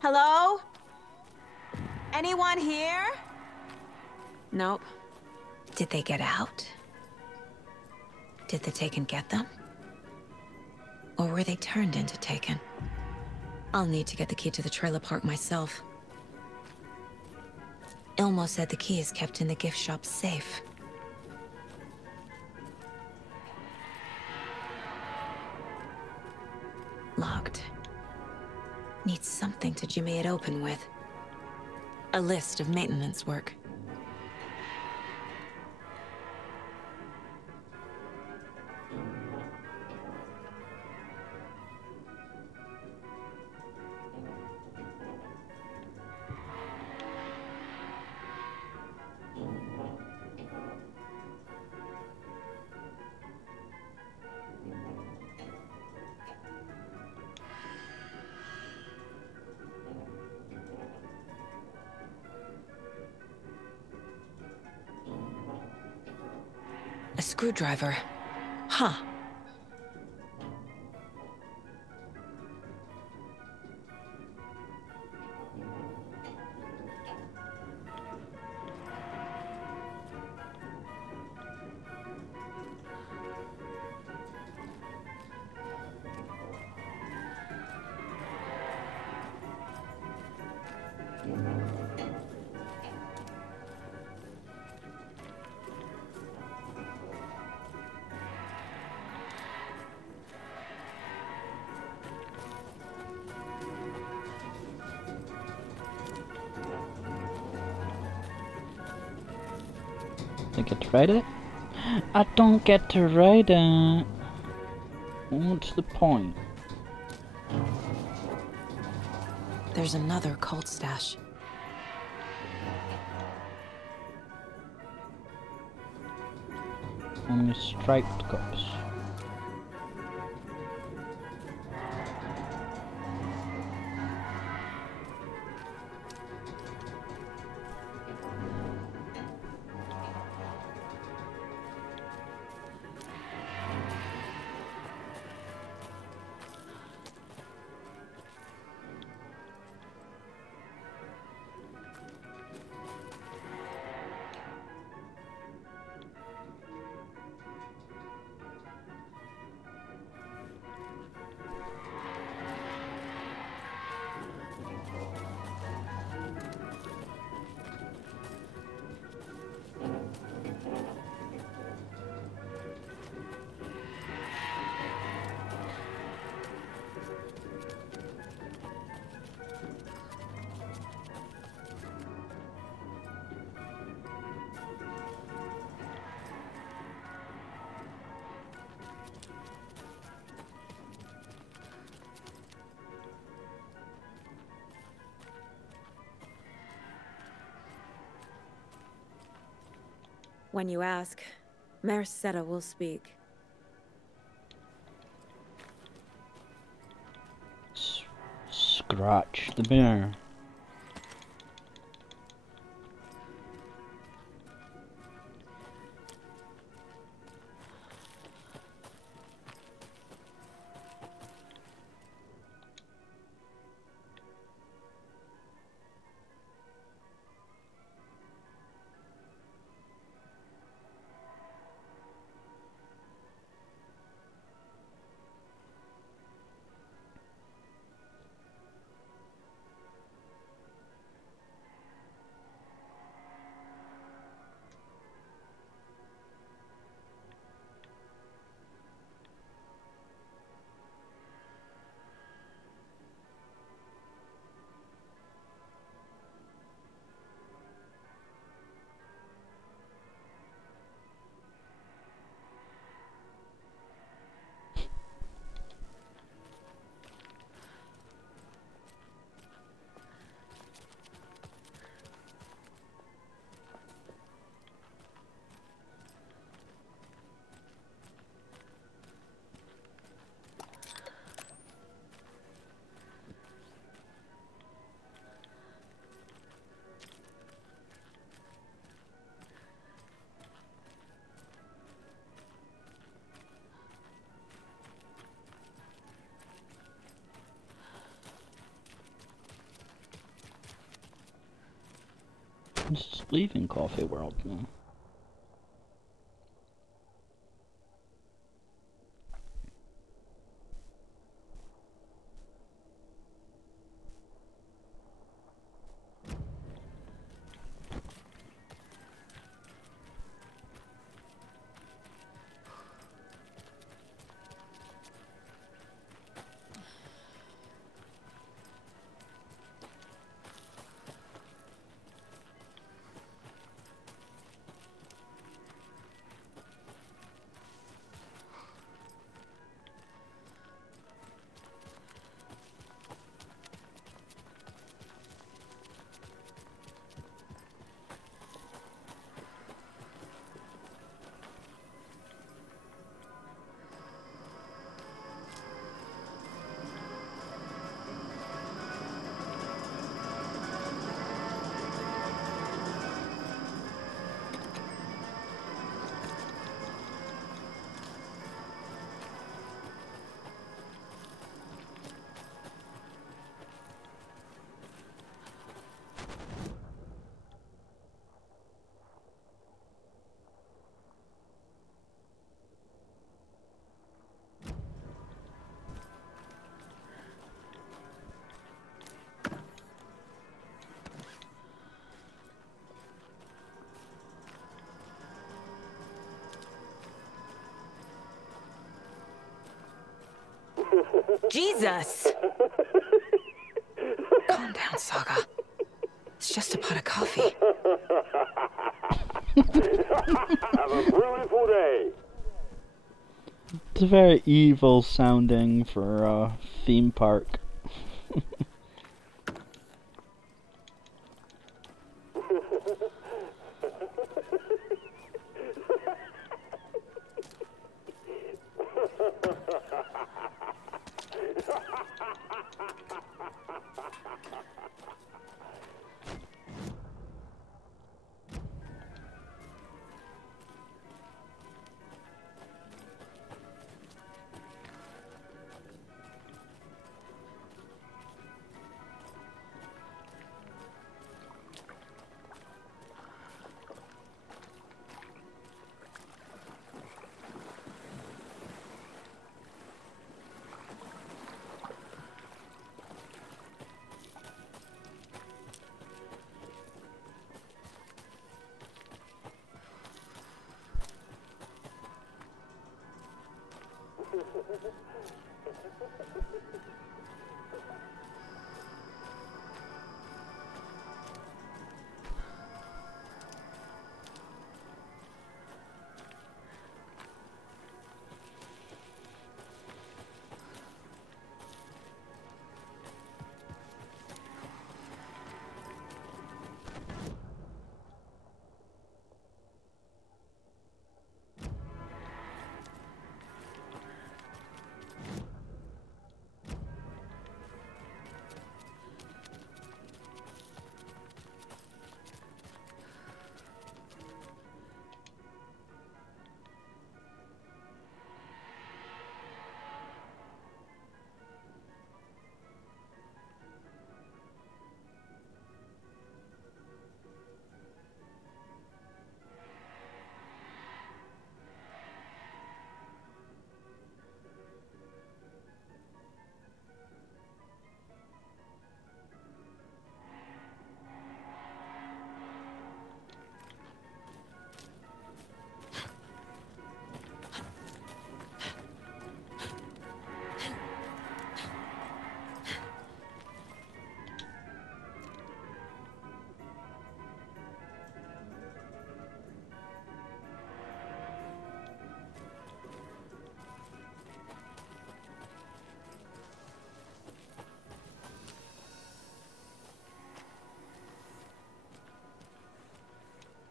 Hello? Anyone here? Nope. Did they get out? Did the Taken get them? Or were they turned into Taken? I'll need to get the key to the trailer park myself. Ilmo said the key is kept in the gift shop's safe. Locked. Needs something to jimmy it open with. A list of maintenance work. A screwdriver. Huh. I get to ride it? I don't get to ride it. What's the point? There's another cult stash. Only striped cups. When you ask, Merceda will speak. Scratch the bear. Just leaving Coffee World now. Jesus! Calm down, Saga. It's just a pot of coffee. Have a beautiful day. It's very evil sounding for a theme park.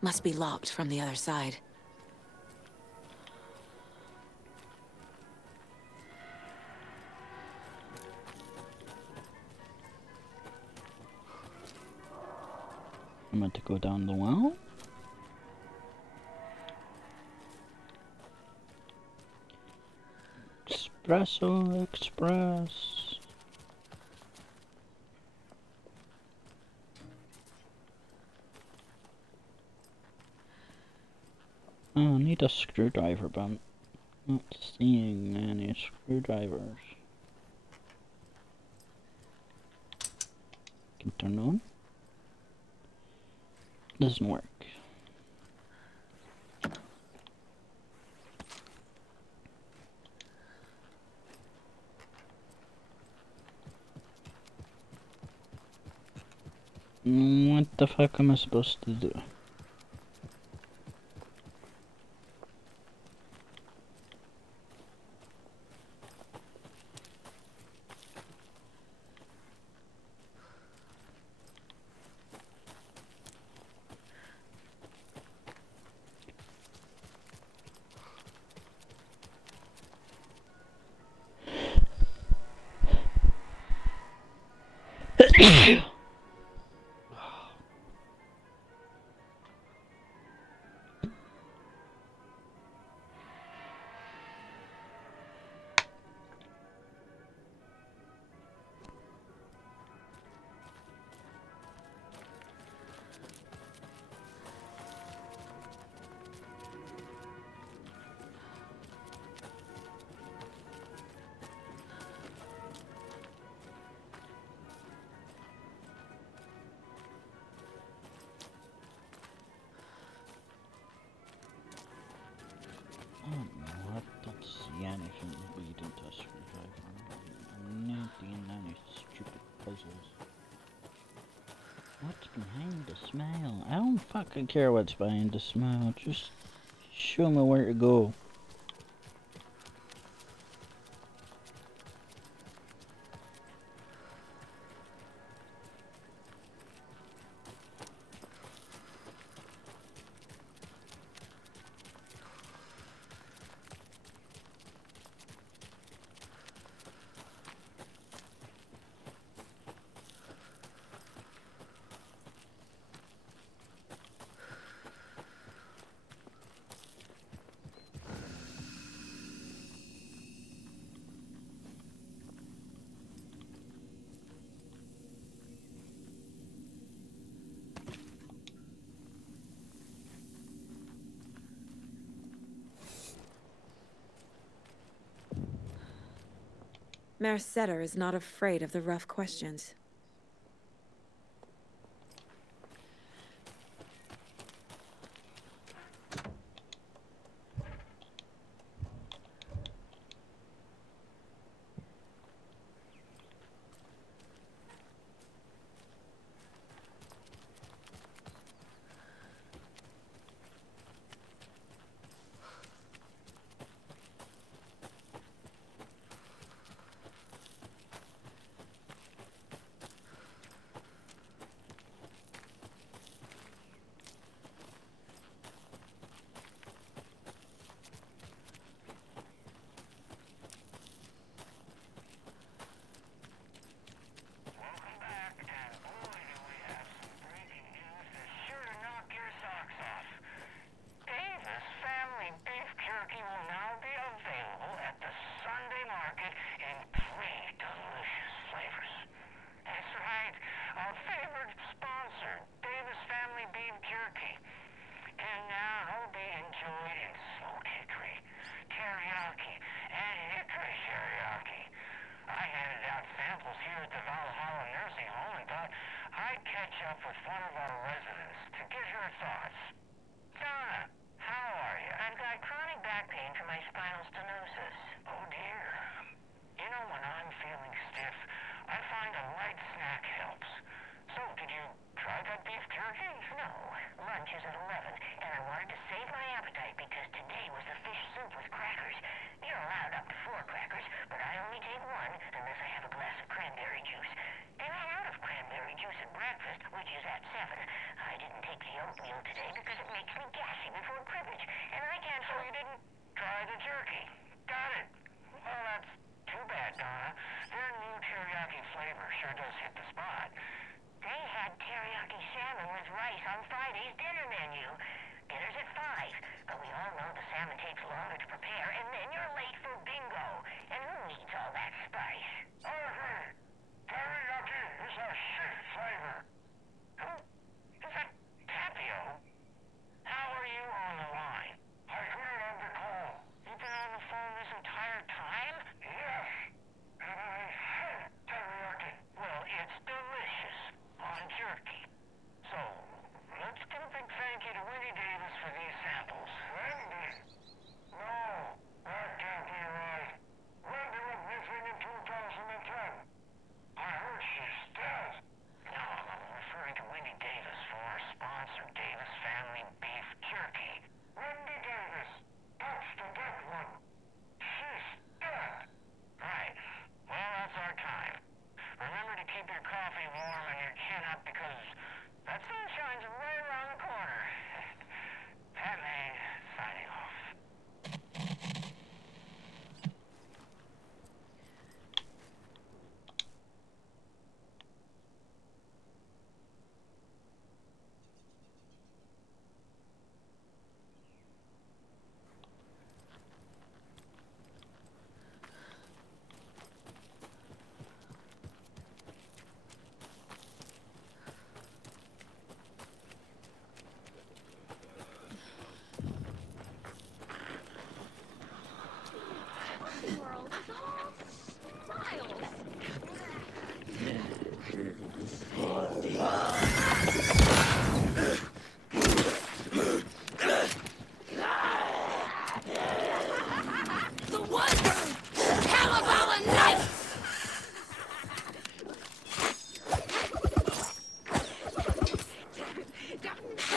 Must be locked from the other side. I'm meant to go down the well. Espresso Express. Oh, I need a screwdriver, but I'm not seeing any screwdrivers. Can turn on. Doesn't work. What the fuck am I supposed to do? I don't see anything leading to a screwdriver. I'm not doing any stupid puzzles. What's behind the smile? I don't fucking care what's behind the smile. Just show me where to go. Mayor Setter is not afraid of the rough questions.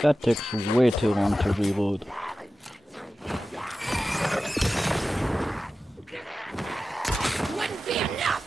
That takes way too long to reload. Wouldn't be enough!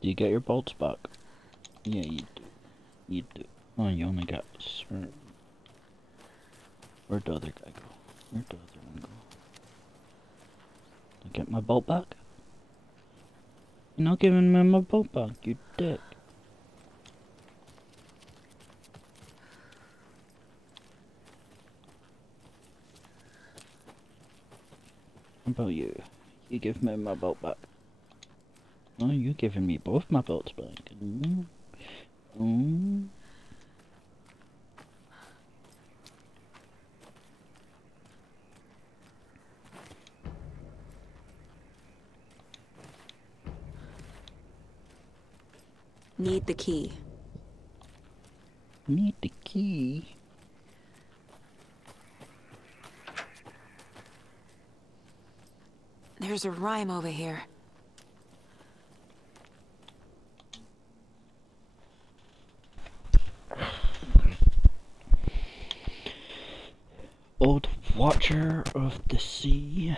Do you get your bolts back? Yeah, you do. You do. Oh, you only got certain. Where'd the other guy go? Where'd the other one go? Did I get my bolt back? You're not giving me my bolt back, you dick. How about you? You give me my bolt back. Oh, you're giving me both my bolts back. Need the key. Need the key? There's a rhyme over here. Old Watcher of the Sea.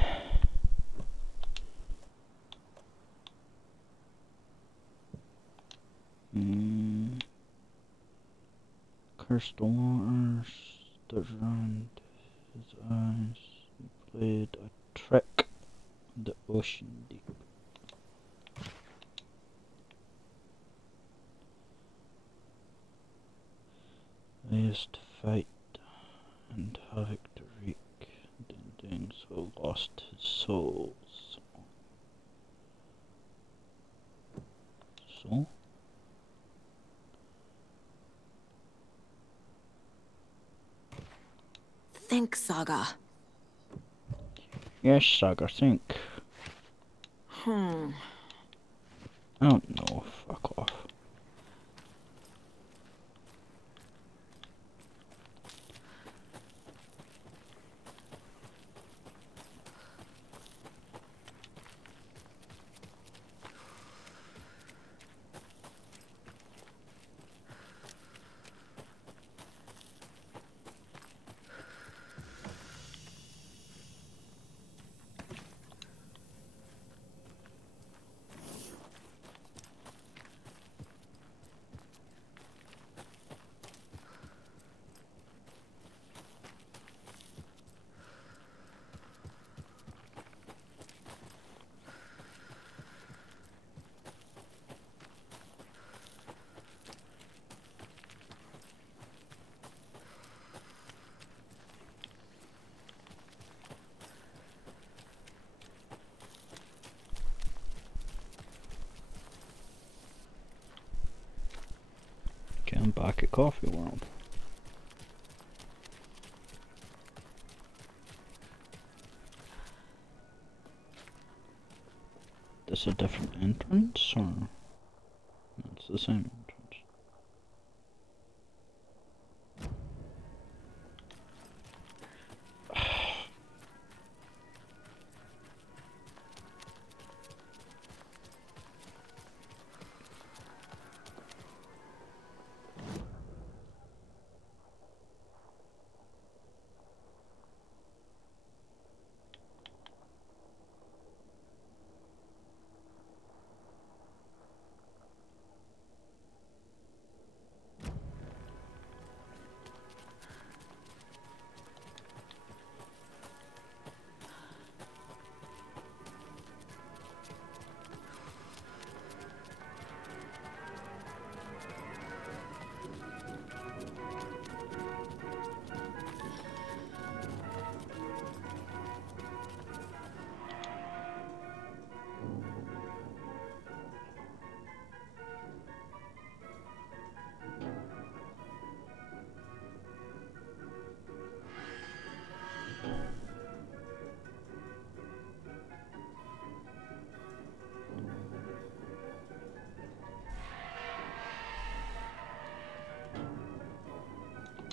Cursed the waters that around his eyes. He played a trick in the ocean deep. I used to fight and havoc to wreak, and in doing so lost his soul. So? Think, Saga. Yes, Saga, think. I don't know, fuck off. I'm back at Coffee World. This a different entrance, or no, it's the same entrance?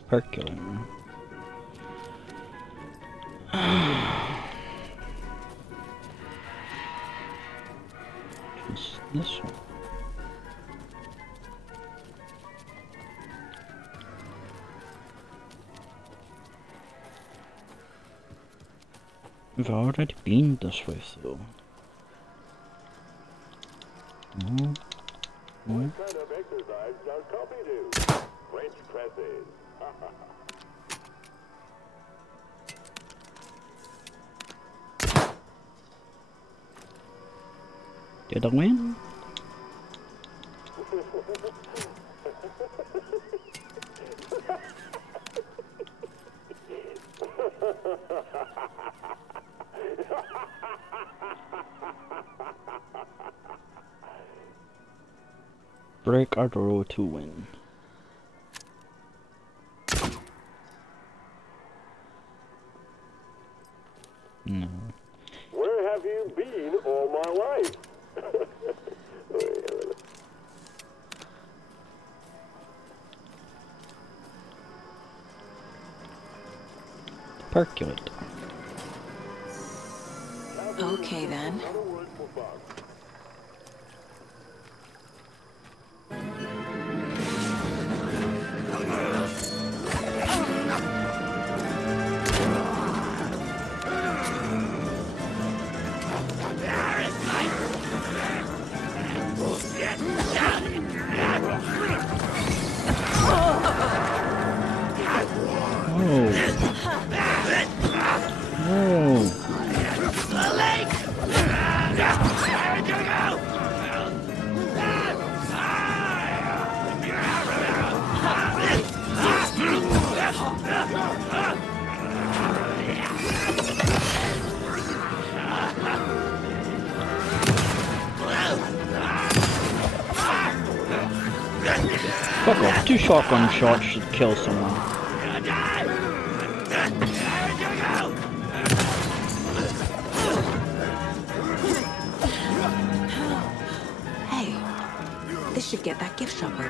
Percolator. Just this one. We've already been this way though. No. What kind of exercise does Copy do? French presses. Did I win? Break our row to win. No. Where have you been all my life? Percolate. Okay then. Fuck off, 2 shotgun shots should kill someone. Hey, this should get that gift shop open.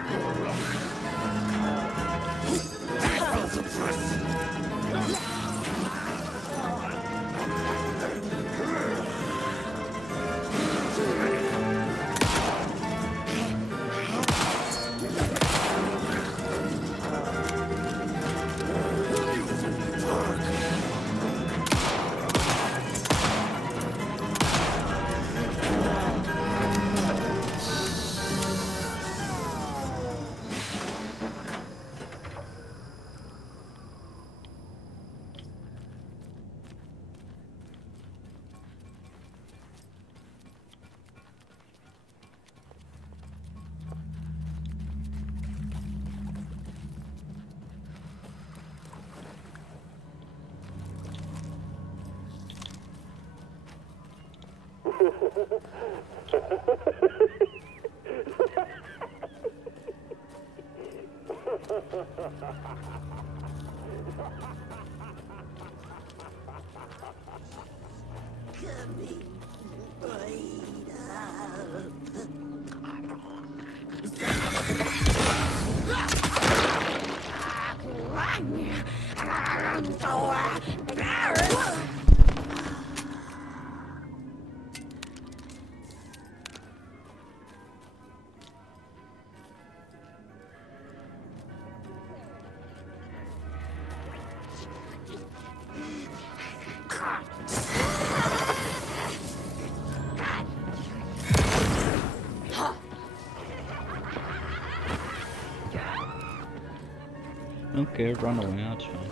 Okay, run away, that's fine.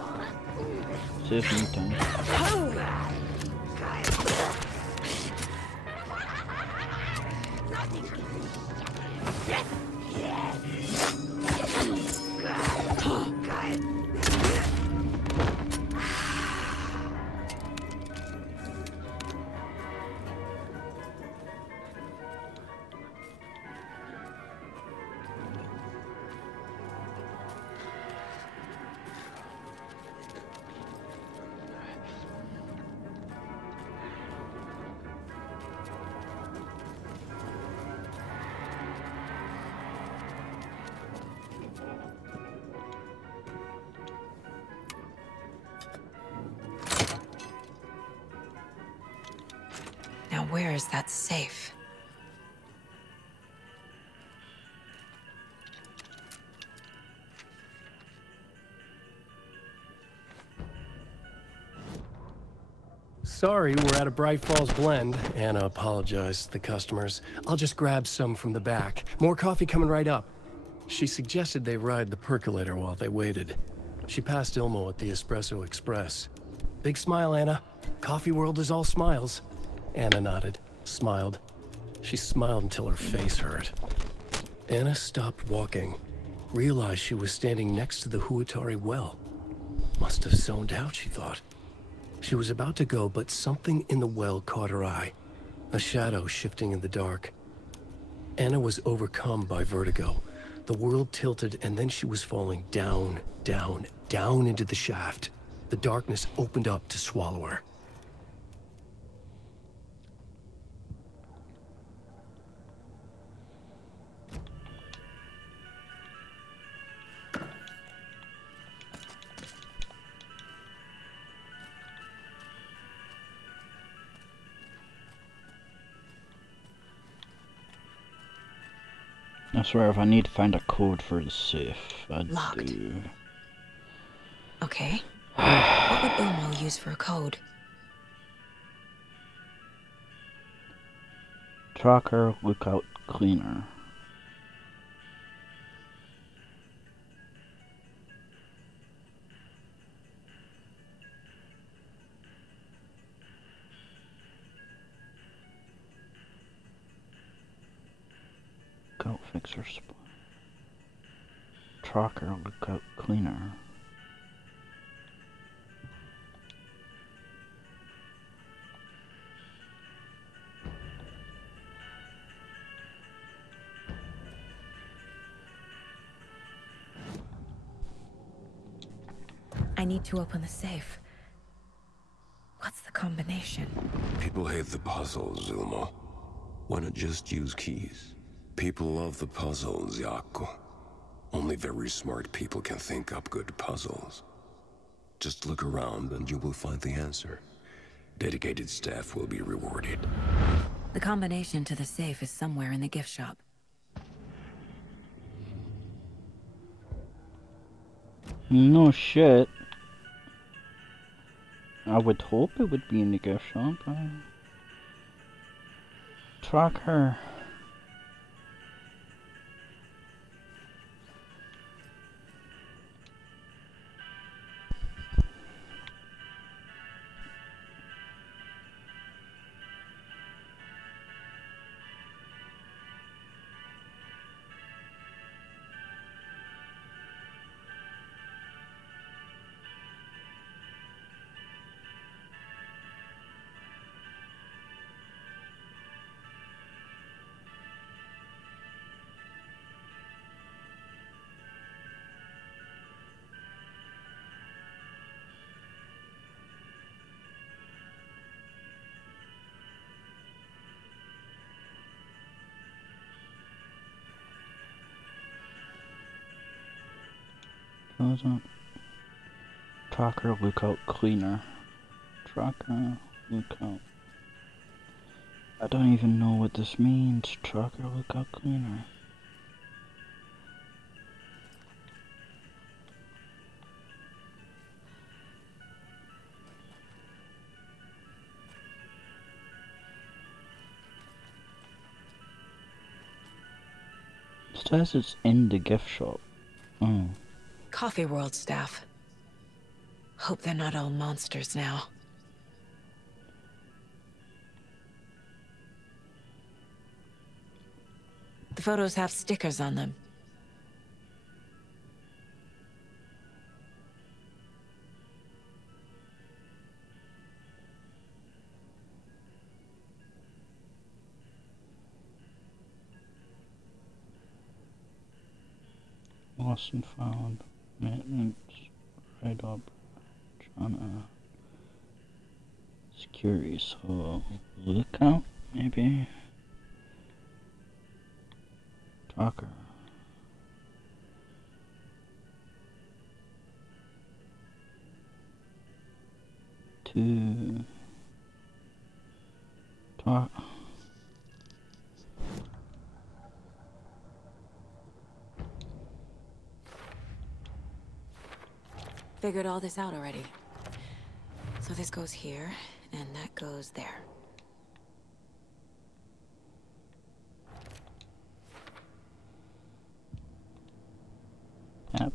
Save me time. Now, where is that safe? Sorry, we're at a Bright Falls blend. Anna apologized to the customers. I'll just grab some from the back. More coffee coming right up. She suggested they ride the percolator while they waited. She passed Ilmo at the Espresso Express. Big smile, Anna. Coffee world is all smiles. Anna nodded, smiled. She smiled until her face hurt. Anna stopped walking, realized she was standing next to the Huatari well. Must have zoned out, she thought. She was about to go, but something in the well caught her eye. A shadow shifting in the dark. Anna was overcome by vertigo. The world tilted, and then she was falling down, down, down into the shaft. The darkness opened up to swallow her. I swear, if I need to find a code for the safe, I'd Locked. do. Okay. What would Ilmo use for a code? Tracker lookout cleaner. Lookout fixer supply. Tracker lookout cleaner. I need to open the safe. What's the combination? People hate the puzzles, Ilmo. Why not just use keys? People love the puzzles, Jaakko. Only very smart people can think up good puzzles. Just look around and you will find the answer. Dedicated staff will be rewarded. The combination to the safe is somewhere in the gift shop. No shit. I would hope it would be in the gift shop. Tracker. What was it? Tracker lookout cleaner. Tracker lookout. I don't even know what this means. Tracker lookout cleaner. It says it's in the gift shop. Oh. Coffee World staff. Hope they're not all monsters now. The photos have stickers on them. Lost and found. Maintenance. Right up. Trying security. So lookout maybe. Tracker. Talk. Figured all this out already. So this goes here, and that goes there. Yep.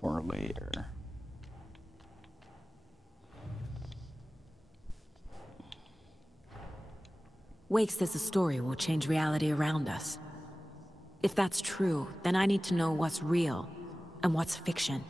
For later. Wake says the story will change reality around us. If that's true, then I need to know what's real and what's fiction.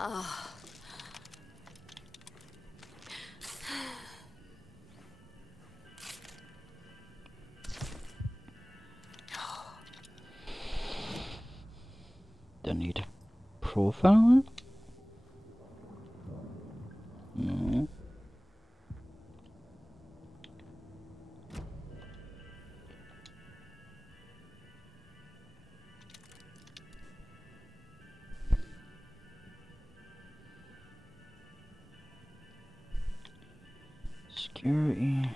Oh. Don't need profiling? No. Security.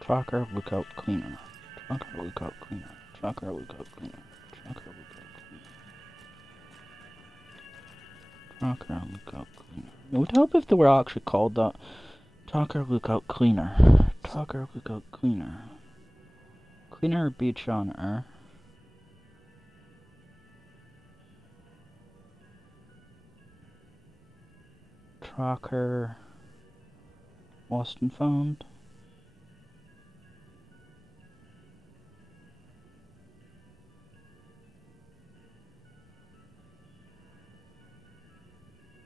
Tracker, lookout, cleaner. Tracker, lookout, cleaner. Tracker, lookout, cleaner. Tracker, lookout, cleaner. Tracker, lookout, cleaner. It would help if they were actually called that. Tracker, lookout, cleaner. Tracker, lookout, cleaner. Cleaner beach on Earth. Tracker, lost and found.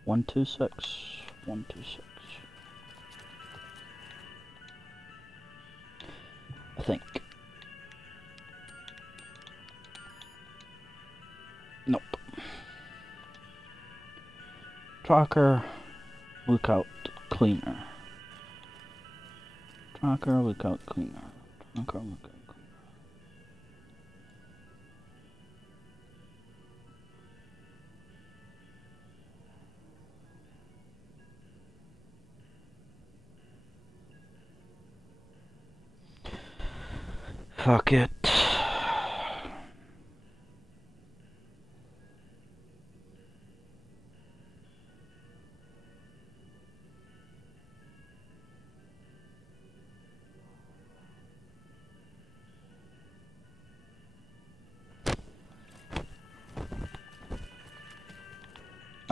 One, 2, 6. 1, 2, 6. I think. Nope. Tracker, lookout, cleaner. Tracker, lookout, cleaner. Tracker, lookout, cleaner. Fuck it.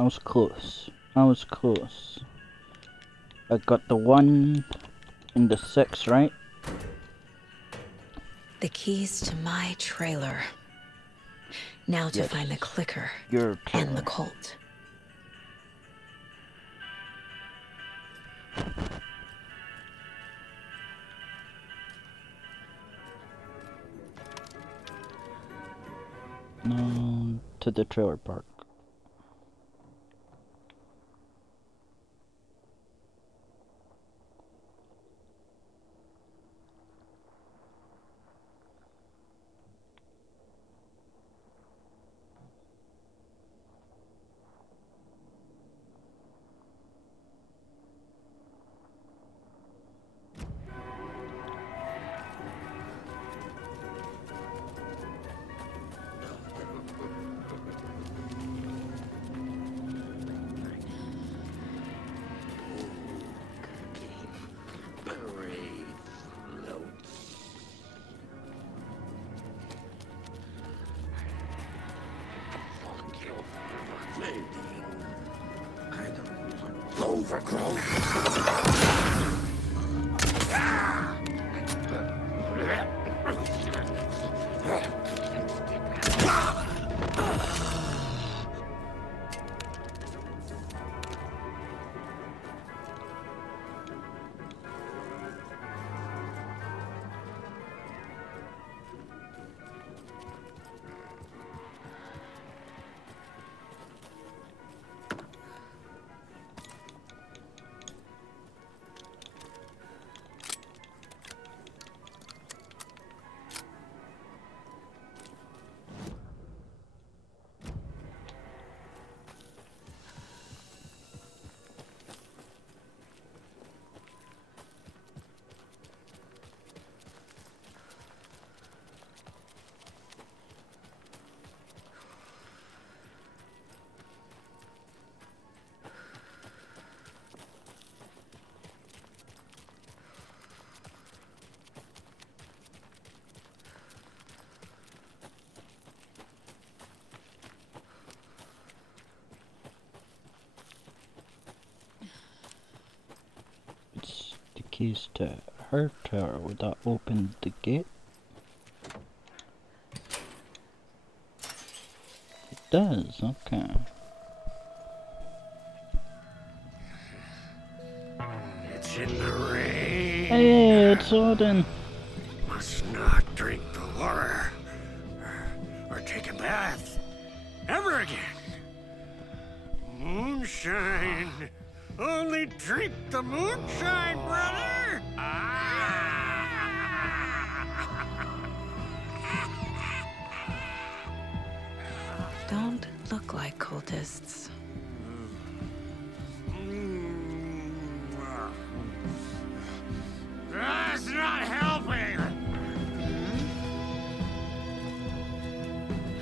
was close. I was close. I got the 1 and the 6 right. The keys to my trailer. Now to find the clicker Your and trailer. the Colt. No, to the trailer park. Keys to her tower. Would that open the gate? It does, okay. It's in the rain. Hey, it's Odin. Must not drink the water or take a bath ever again. Moonshine. Only drink the moonshine, brother! Don't look like cultists. That's not helping!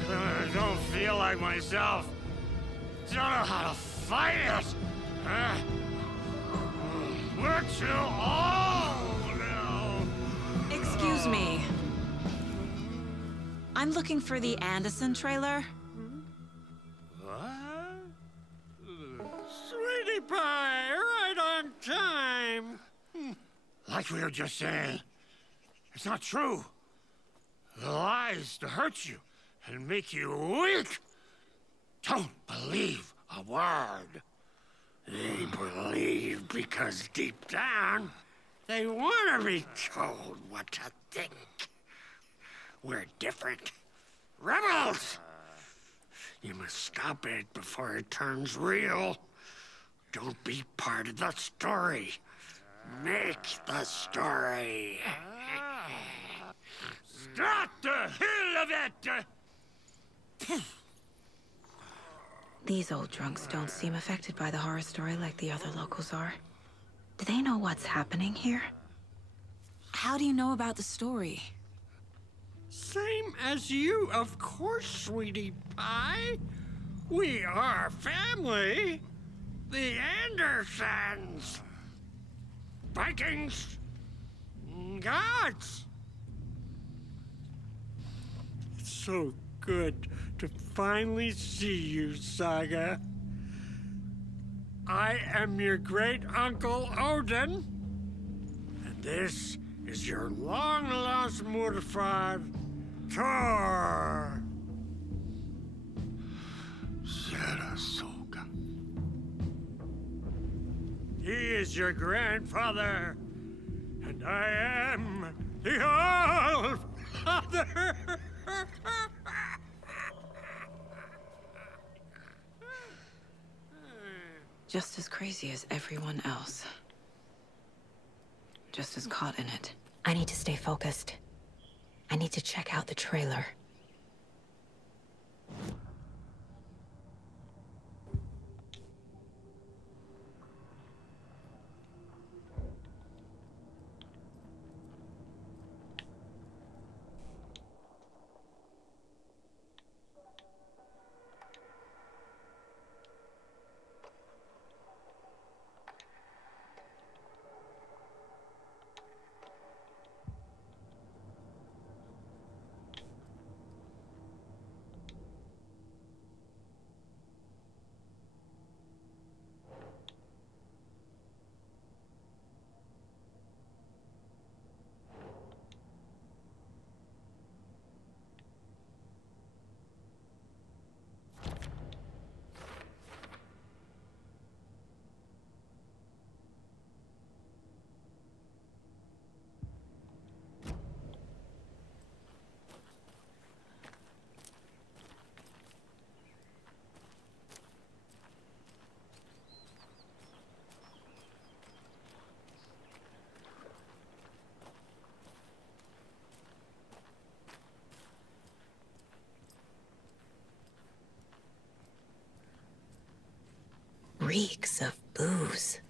I don't feel like myself. Don't know how to fight it! We're too old now. Excuse me. I'm looking for the Anderson trailer. What? Sweetie pie, right on time. Like we were just saying, it's not true. The lies to hurt you and make you weak. Don't believe a word. They believe because deep down, they want to be told what to think. We're different. Rebels! You must stop it before it turns real. Don't be part of the story. Make the story. Stop the hell of it! These old drunks don't seem affected by the horror story like the other locals are. Do they know what's happening here? How do you know about the story? Same as you, of course, sweetie pie. We are family. The Andersons. Vikings. Gods. It's so good to finally see you, Saga. I am your great uncle Odin, and this is your long-lost mortified Thor. Sarasota. He is your grandfather, and I am the All-Father. Just as crazy as everyone else. Just as caught in it. I need to stay focused. I need to check out the trailer. Reeks of booze.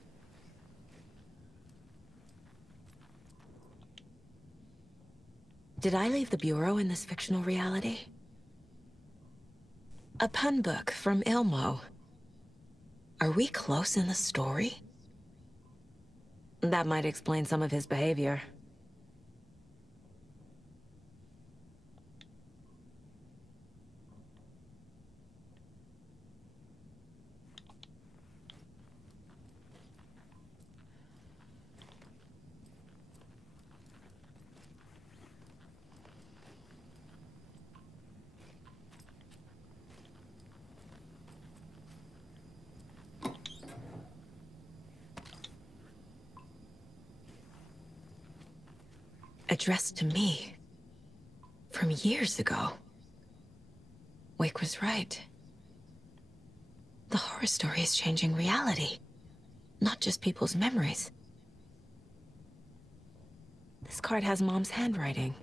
Did I leave the Bureau in this fictional reality? A pun book from Ilmo. Are we close in the story? That might explain some of his behavior. Addressed to me. From years ago. Wake was right. The horror story is changing reality. Not just people's memories. This card has Mom's handwriting.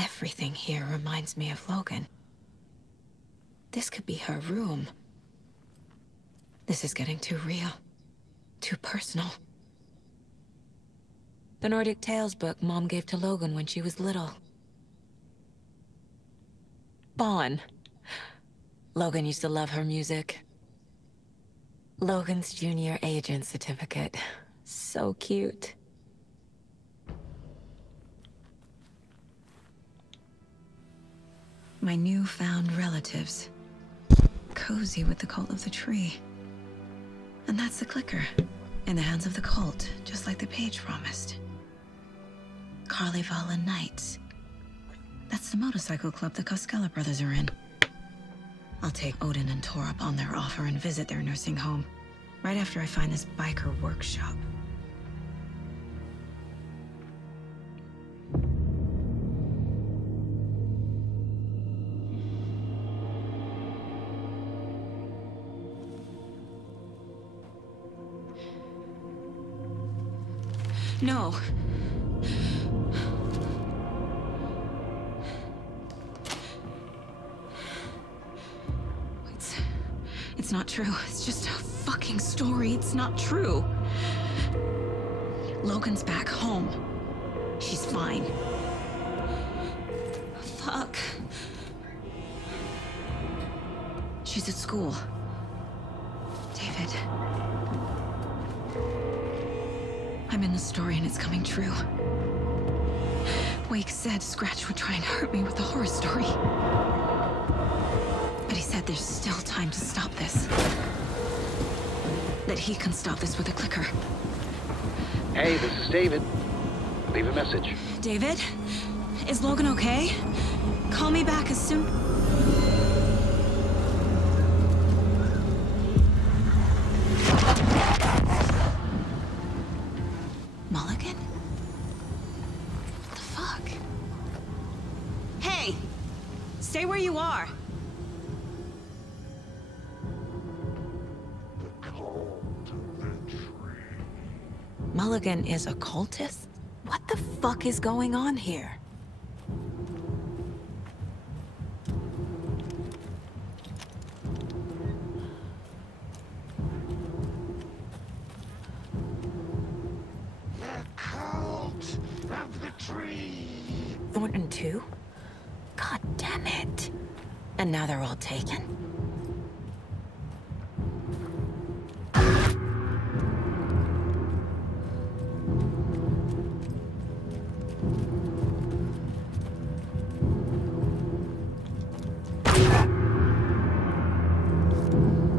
Everything here reminds me of Logan. This could be her room. This is getting too real. Too personal. The Nordic Tales book Mom gave to Logan when she was little. Bon. Logan used to love her music. Logan's junior agent certificate. So cute. My newfound relatives. Cozy with the cult of the tree. And that's the clicker. In the hands of the cult, just like the page promised. Carnival Knights. That's the motorcycle club the Koskela brothers are in. I'll take Odin and Tor up on their offer and visit their nursing home. Right after I find this biker workshop. No. It's not true. It's just a fucking story. It's not true. Logan's back home. She's fine. Fuck. She's at school. David. I'm in the story and it's coming true. Wake said Scratch would try and hurt me with the horror story. But he said there's still time to stop this. That he can stop this with a clicker. Hey, this is David. Leave a message. David? Is Logan okay? Call me back as soon... Mulligan? What the fuck? Hey! Stay where you are! Mulligan is a cultist? What the fuck is going on here? The cult of the tree. Thornton too? God damn it. And now they're all taken?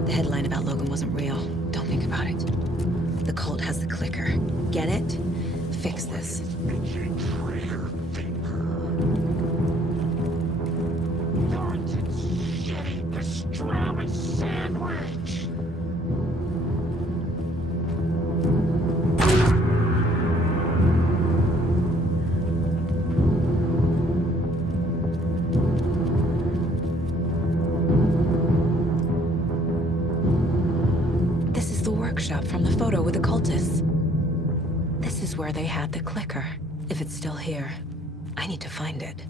The headline about Logan wasn't real. Don't think about it. The cult has the clicker. Get it? Fix this. Trigger finger. Thornton's shitty pastrami sandwich. This is the workshop from the photo with the cultists. This is where they had the clicker. If it's still here, I need to find it.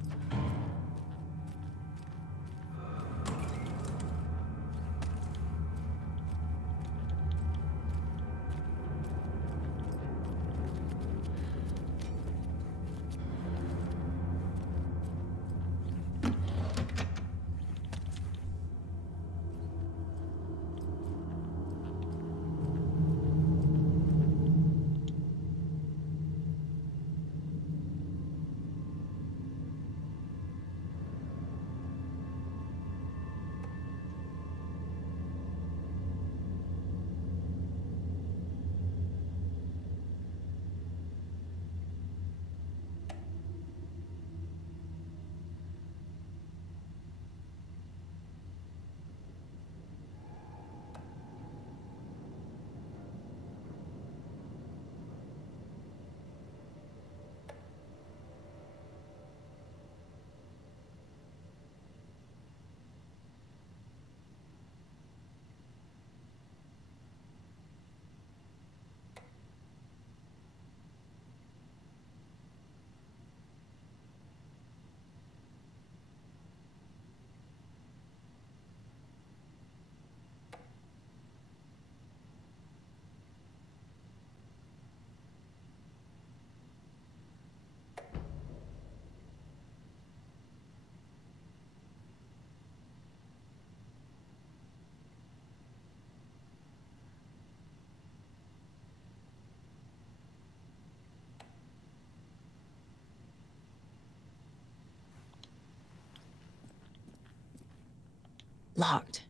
Locked.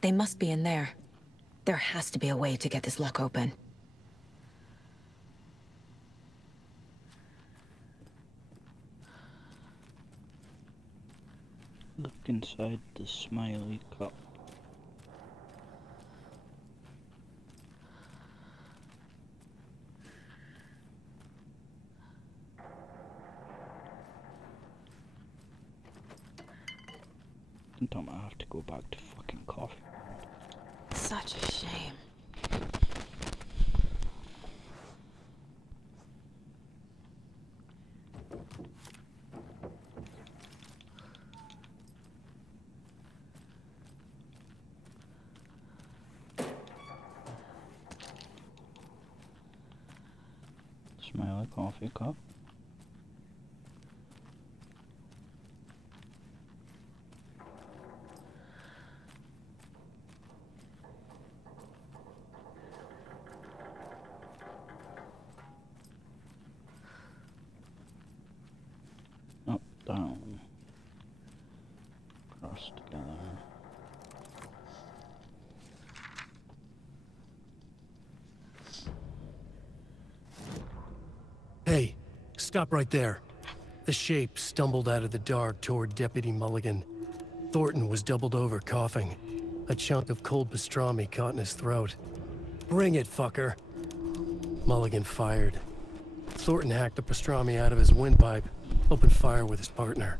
They must be in there. There has to be a way to get this lock open. Look inside the smiley cup. Don't I have to go back to fucking coffee? Such a shame. Smiley coffee cup. Stop right there. The shape stumbled out of the dark toward Deputy Mulligan. Thornton was doubled over, coughing. A chunk of cold pastrami caught in his throat. Bring it, fucker. Mulligan fired. Thornton hacked the pastrami out of his windpipe, opened fire with his partner.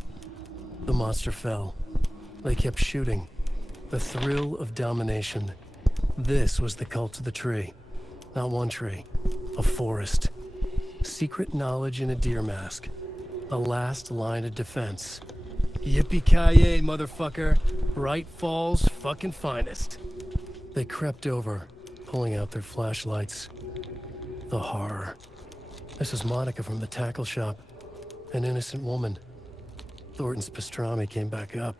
The monster fell. They kept shooting. The thrill of domination. This was the cult of the tree. Not one tree. A forest. Secret knowledge in a deer mask. The last line of defense. Yippee-ki-yay, motherfucker. Bright Falls' fucking finest. They crept over, pulling out their flashlights. The horror. This is Monica from the tackle shop. An innocent woman. Thornton's pastrami came back up.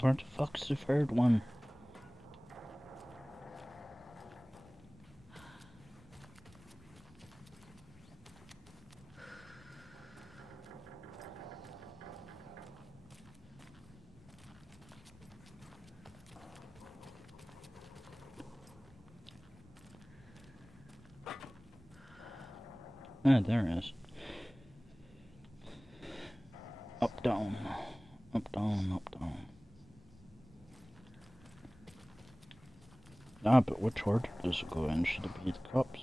Where the fuck's the third one? Ah, there it is. Up, down. Up, down, up, down. Ah, but which order does it go in? Should it be the cups?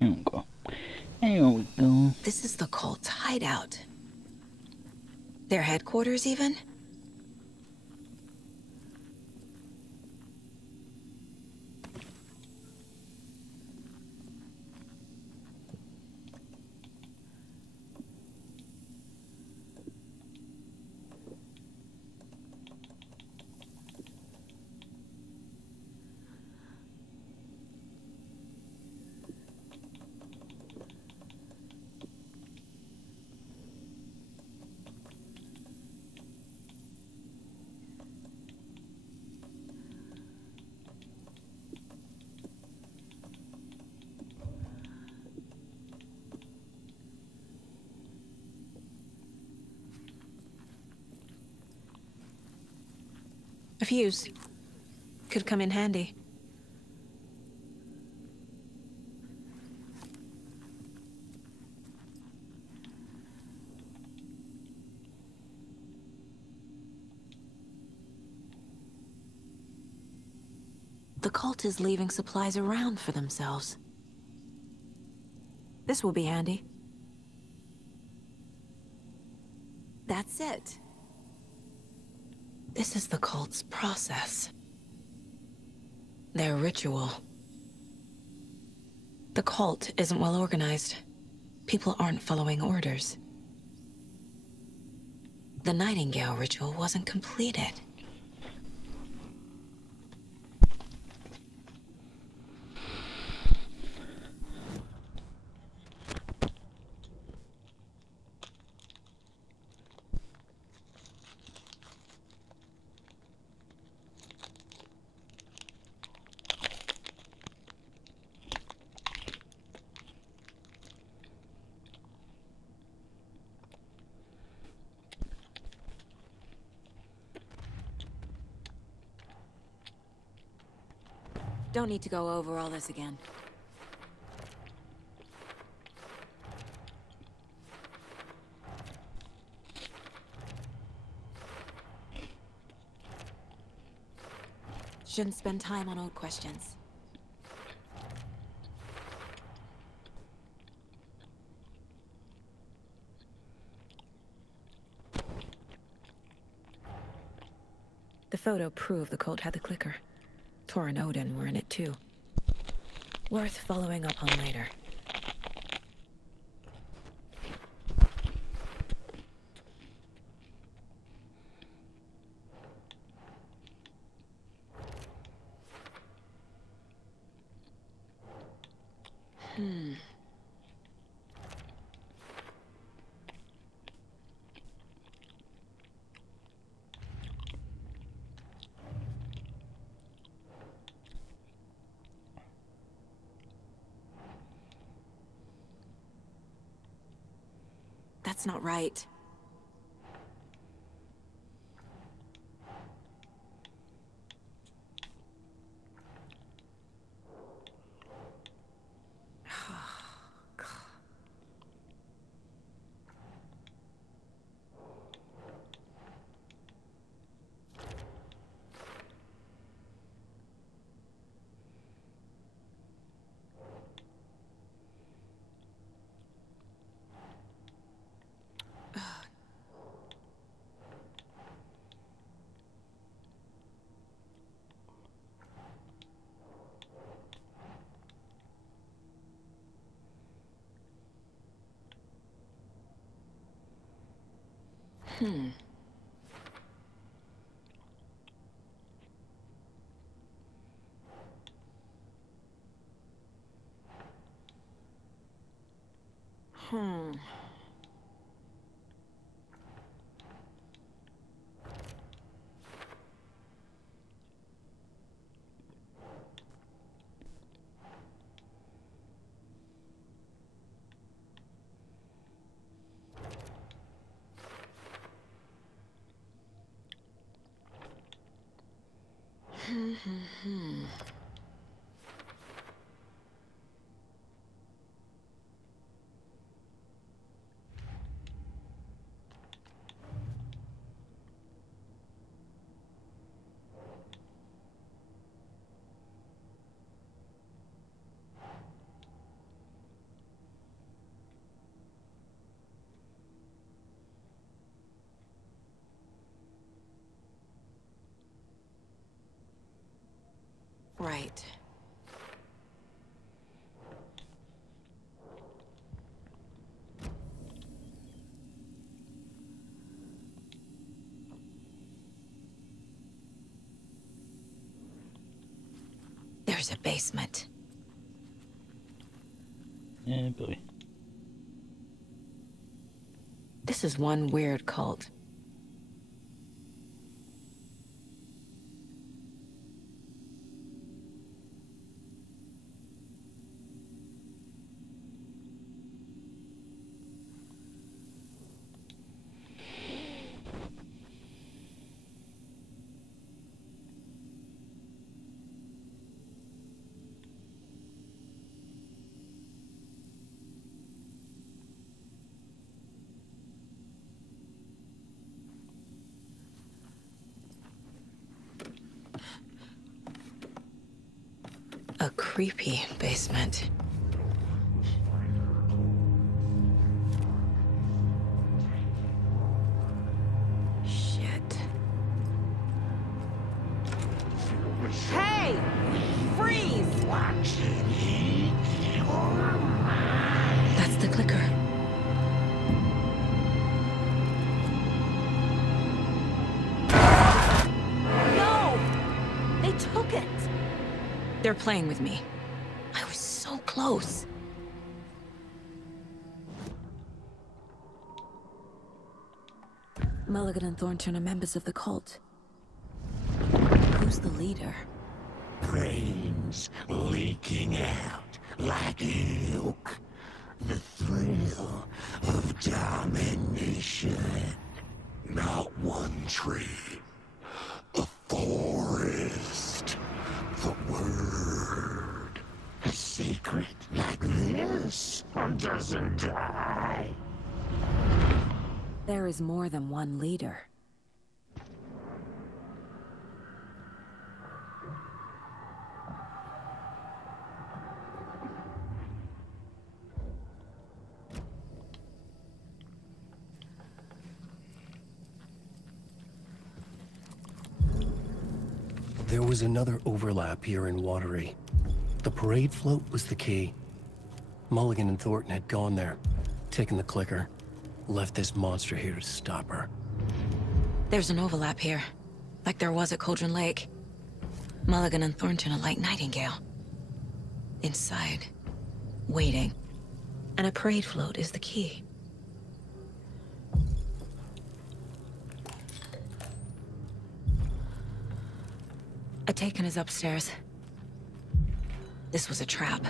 Here we go. Here we go. This is the cult's hideout. Their headquarters, even? A fuse. Could come in handy. The cult is leaving supplies around for themselves. This will be handy. That's it. This is the cult's process. Their ritual. The cult isn't well organized. People aren't following orders. The Nightingale ritual wasn't completed. Don't need to go over all this again. Shouldn't spend time on old questions. The photo proved the cult had the clicker. Tor and Odin were in it too. Worth following up on later. That's not right. Right. There's a basement. Yeah, boy. This is one weird cult. A creepy basement. Shit. Hey! Freeze! That's the clicker. No! They took it! They're playing with me. I was so close. Mulligan and Thornton are members of the cult. Who's the leader? Brains leaking out like milk. The thrill of domination. Not one tree. A forest. The word. A secret like this doesn't die. There is more than one leader. There was another overlap here in Watery. The parade float was the key. Mulligan and Thornton had gone there, taken the clicker, left this monster here to stop her. There's an overlap here, like there was at Cauldron Lake. Mulligan and Thornton are like Nightingale. Inside, waiting. And a parade float is the key. Atakan is upstairs. This was a trap.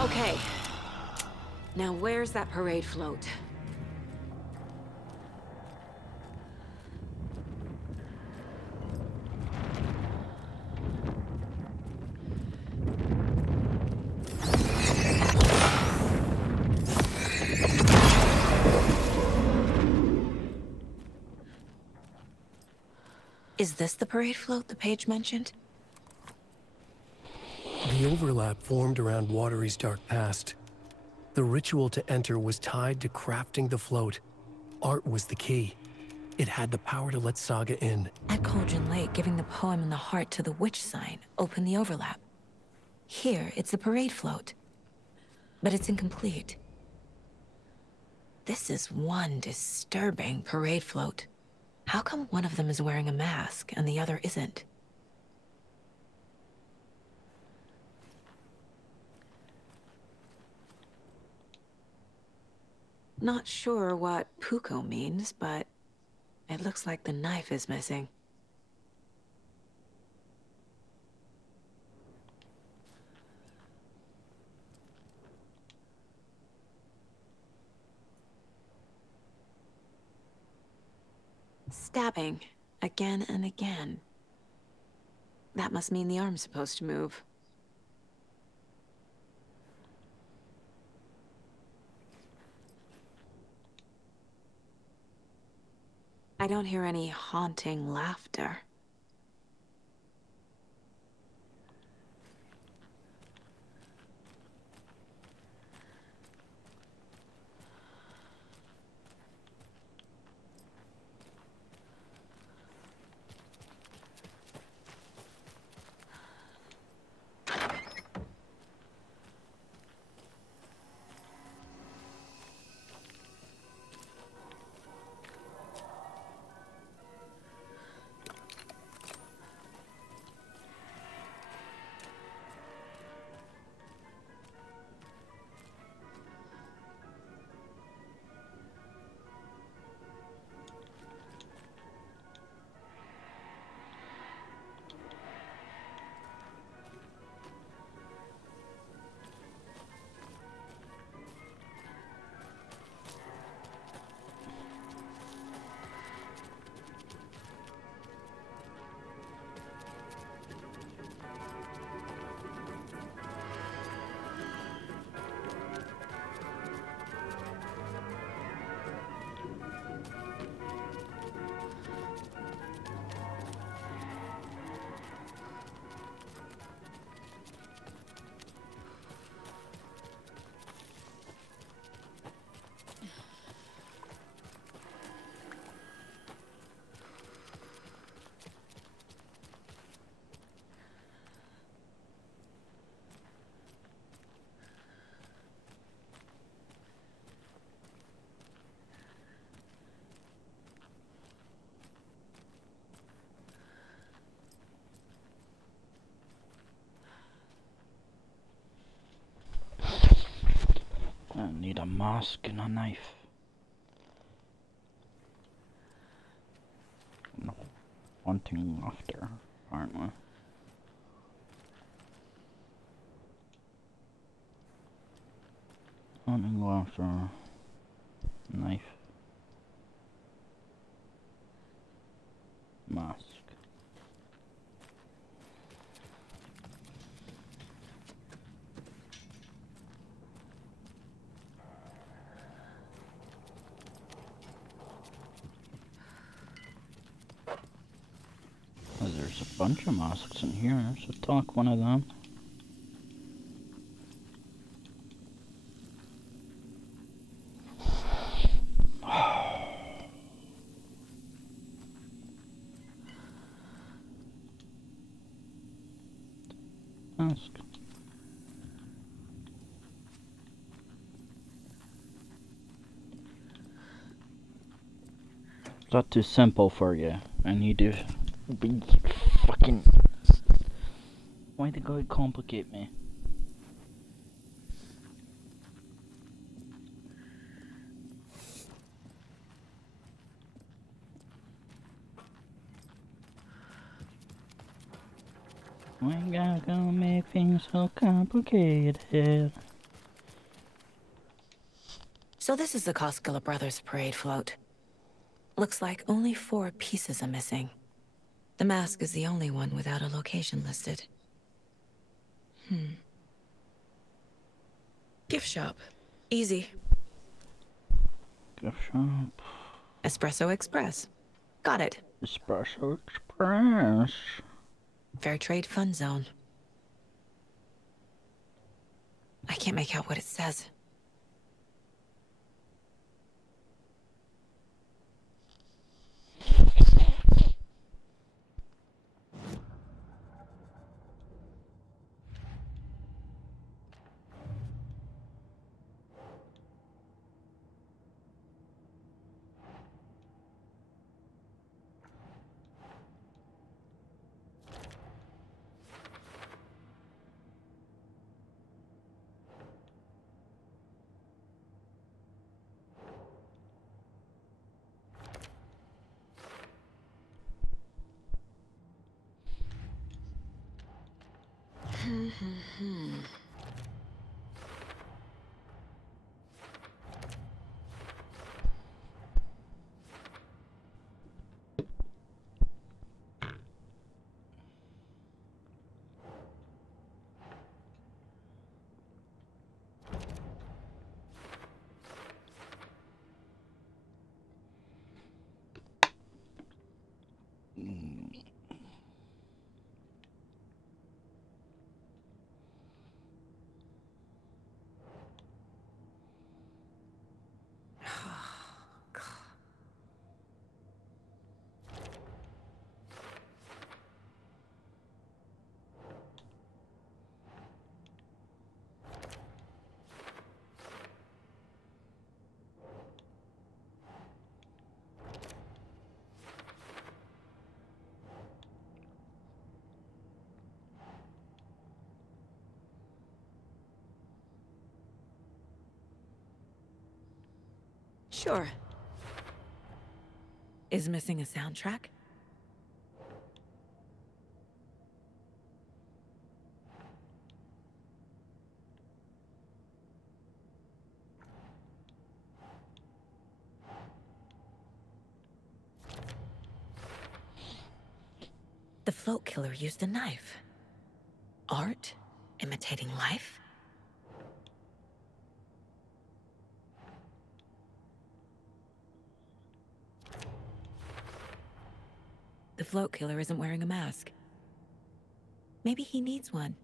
Okay. Now where's that parade float? Is this the parade float the page mentioned? The overlap formed around Watery's dark past. The ritual to enter was tied to crafting the float. Art was the key. It had the power to let Saga in. At Cauldron Lake, giving the poem and the heart to the witch sign opened the overlap. Here, it's the parade float. But it's incomplete. This is one disturbing parade float. How come one of them is wearing a mask and the other isn't? Not sure what Puko means, but it looks like the knife is missing. Stabbing, again and again. That must mean the arm's supposed to move. I don't hear any haunting laughter. mask and a knife. No, wanting laughter, aren't we? Wanting laughter, knife, mask. Oh, there's a bunch of masks in here, so talk one of them. Mask. Is that too simple for you? I need to be fucking... Why the God complicate me? Why God gonna make things so complicated? So this is the Koskela Brothers parade float. Looks like only 4 pieces are missing. The mask is the only one without a location listed. Gift shop. Easy. Gift shop. Espresso Express. Got it. Espresso Express. Fair Trade Fun Zone. I can't make out what it says. Sure. Is missing a soundtrack? The float killer used a knife. Art imitating life? The float killer isn't wearing a mask. Maybe he needs one.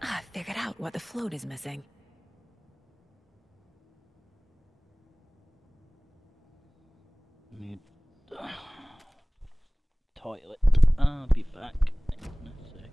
I figured out what the float is missing. Need toilet. I'll be back in a sec.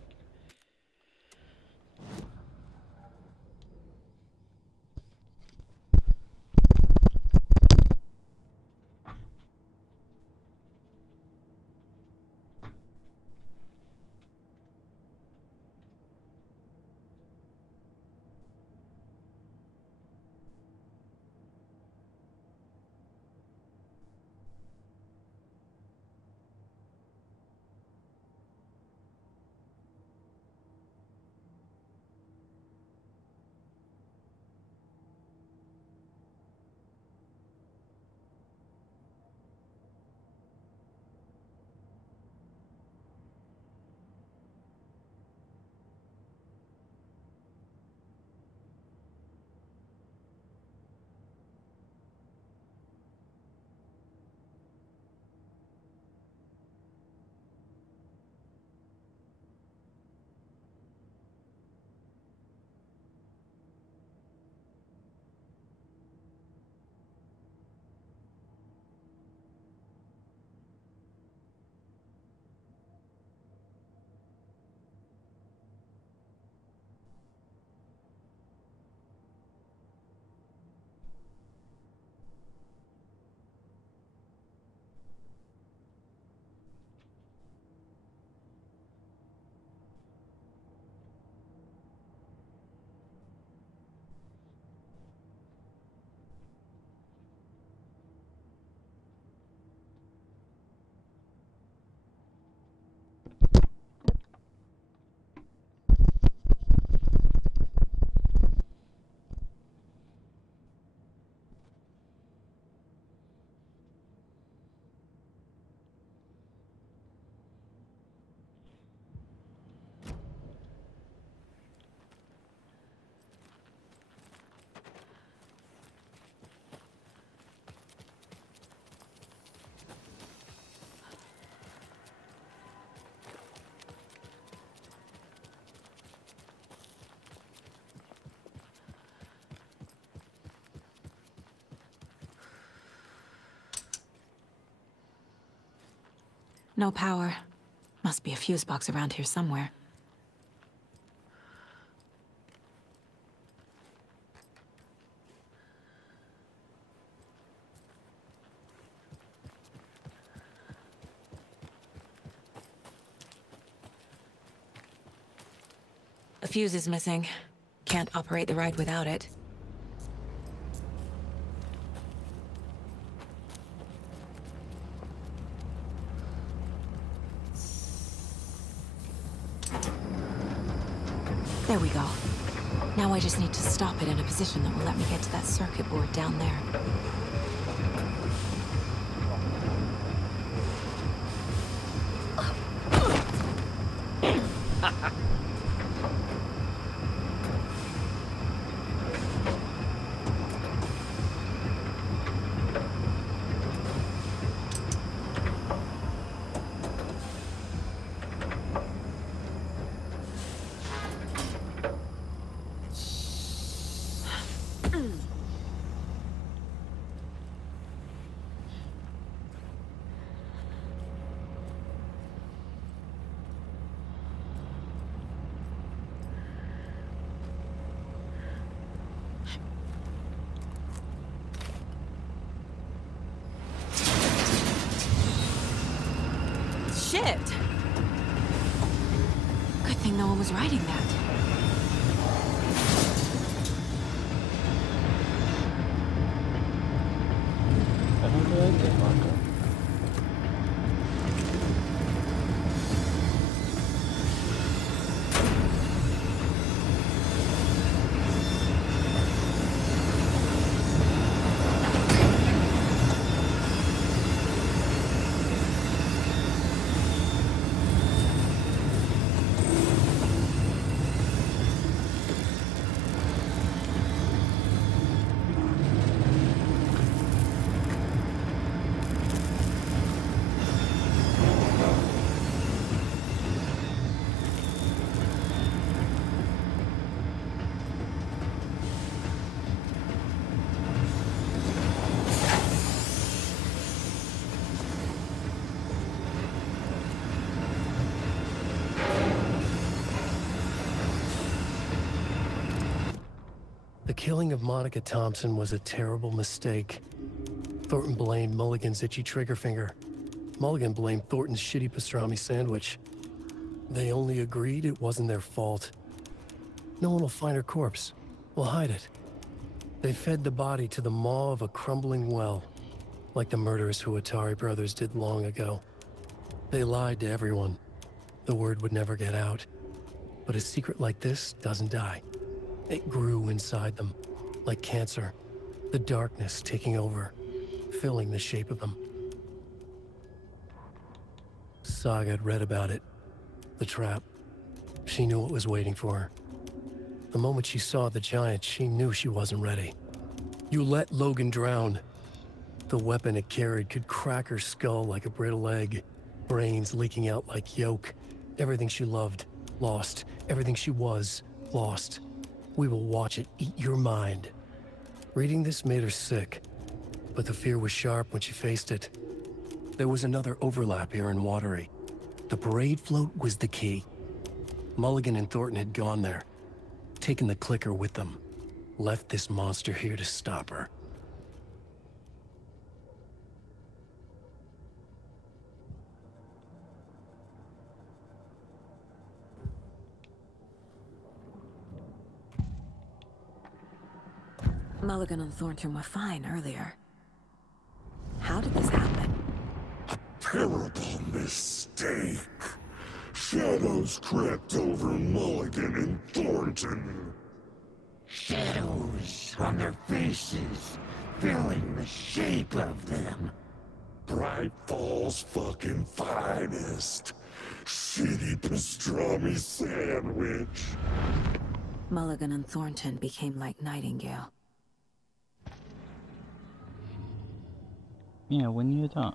No power. Must be a fuse box around here somewhere. A fuse is missing. Can't operate the ride without it. There we go. Now I just need to stop it in a position that will let me get to that circuit board down there. Shit! Good thing no one was riding that. How do I get Marco? The killing of Monica Thompson was a terrible mistake. Thornton blamed Mulligan's itchy trigger finger. Mulligan blamed Thornton's shitty pastrami sandwich. They only agreed it wasn't their fault. No one will find her corpse. We'll hide it. They fed the body to the maw of a crumbling well, like the murderous Huatari brothers did long ago. They lied to everyone. The word would never get out. But a secret like this doesn't die. It grew inside them, like cancer, the darkness taking over, filling the shape of them. Saga had read about it, the trap. She knew what was waiting for her. The moment she saw the giant, she knew she wasn't ready. You let Logan drown. The weapon it carried could crack her skull like a brittle egg, brains leaking out like yolk. Everything she loved, lost. Everything she was, lost. We will watch it eat your mind. Reading this made her sick, but the fear was sharp when she faced it. There was another overlap here in Watery. The parade float was the key. Mulligan and Thornton had gone there, taken the clicker with them, left this monster here to stop her. Mulligan and Thornton were fine earlier. How did this happen? Terrible mistake. Shadows crept over Mulligan and Thornton. Shadows on their faces, filling the shape of them. Bright Falls fucking finest. Shitty pastrami sandwich. Mulligan and Thornton became like Nightingale. Yeah, we knew that.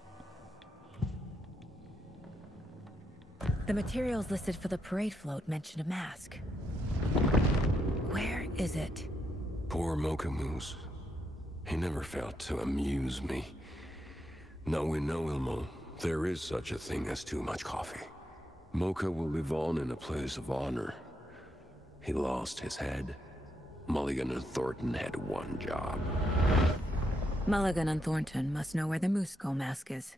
The materials listed for the parade float mention a mask. Where is it? Poor Mocha Moose. He never failed to amuse me. Now we know, Ilmo. There is such a thing as too much coffee. Mocha will live on in a place of honor. He lost his head. Mulligan and Thornton had one job. Mulligan and Thornton must know where the Moose Skull mask is.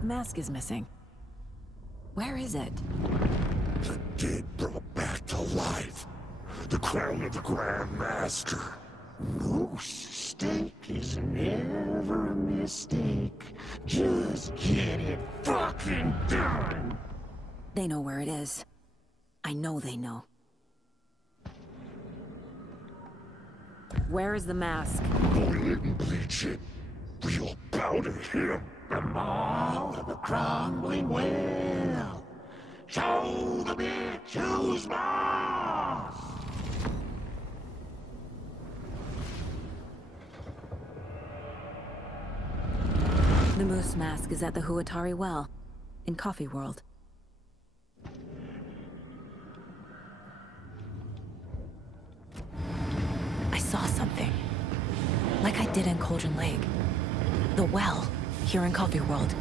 The mask is missing. Where is it? The dead brought back to life. The crown of the Grand Master. Moose steak is never a mistake. Just get it fucking done. They know where it is. I know they know. Where is the mask? Boil it and bleach it. We'll powder him. The maw of the crumbling well. Show the bitch who's boss. The Moose mask is at the Huatari Well, in Coffee World. I saw something. Like I did in Cauldron Lake. The well, here in Coffee World.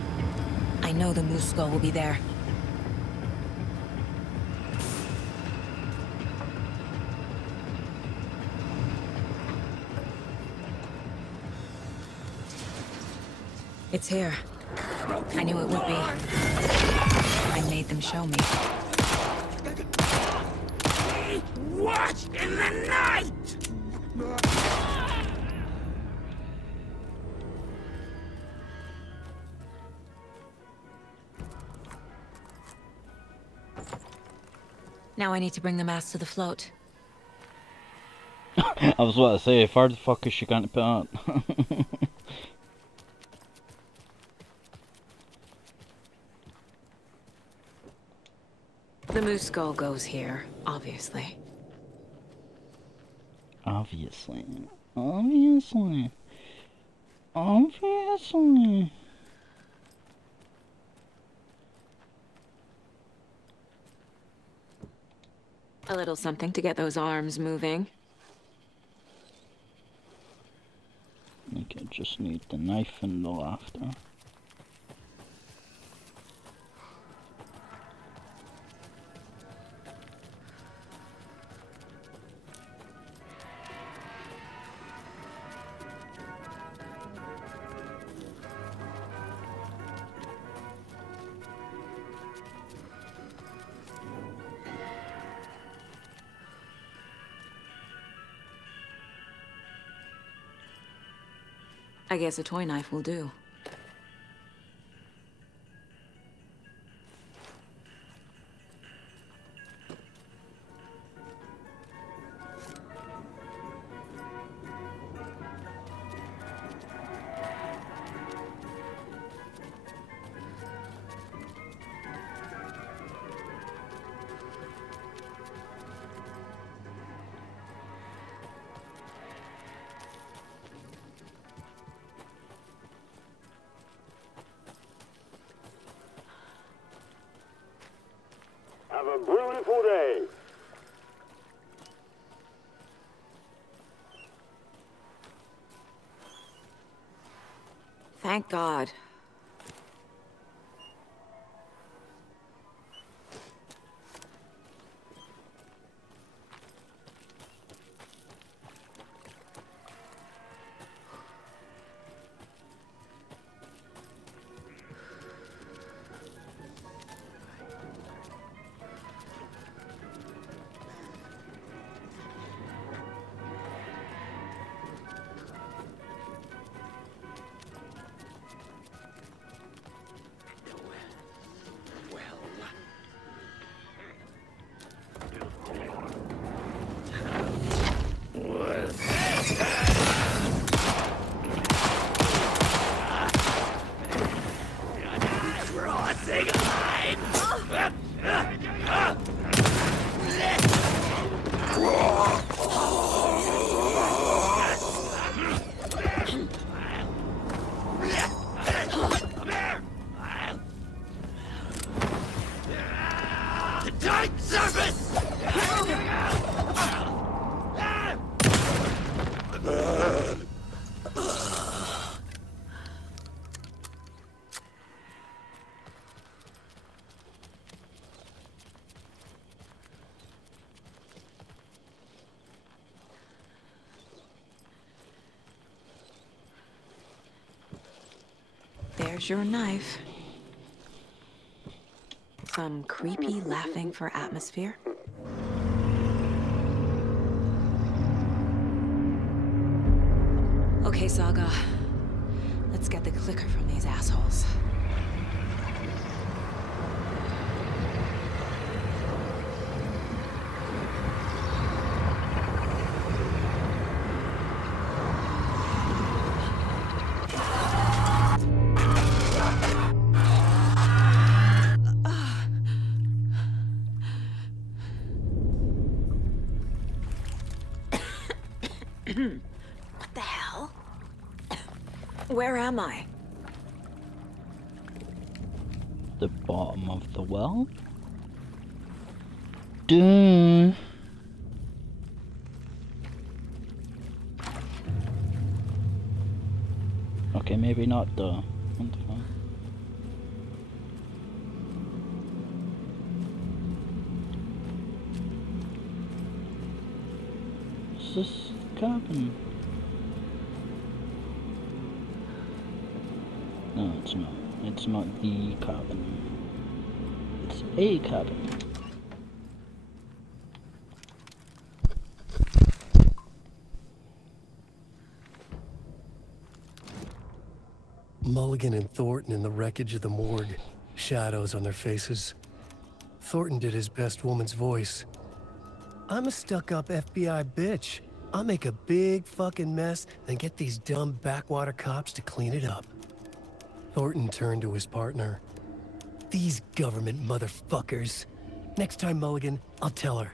I know the Moose Skull will be there. It's here. I knew it would be. I made them show me. Watch in the night! Now I need to bring the mask to the float. I was about to say, how the fuck is she gonna put out? The Moose Skull goes here, obviously. Obviously. Obviously. Obviously. A little something to get those arms moving. I think I just need the knife and the laughter. I guess a toy knife will do. Have a beautiful day. Thank God. There's your knife. Some creepy laughing for atmosphere. Okay, Saga. Let's get the clicker from these assholes. What the hell? Where am I? The bottom of the well? Duh. Okay, maybe not the... What's this cabin? No, it's not. It's not the cabin. It's a cabin. Mulligan and Thornton in the wreckage of the morgue. Shadows on their faces. Thornton did his best woman's voice. I'm a stuck-up FBI bitch. I'll make a big fucking mess, then get these dumb backwater cops to clean it up. Thornton turned to his partner. These government motherfuckers. Next time, Mulligan, I'll tell her.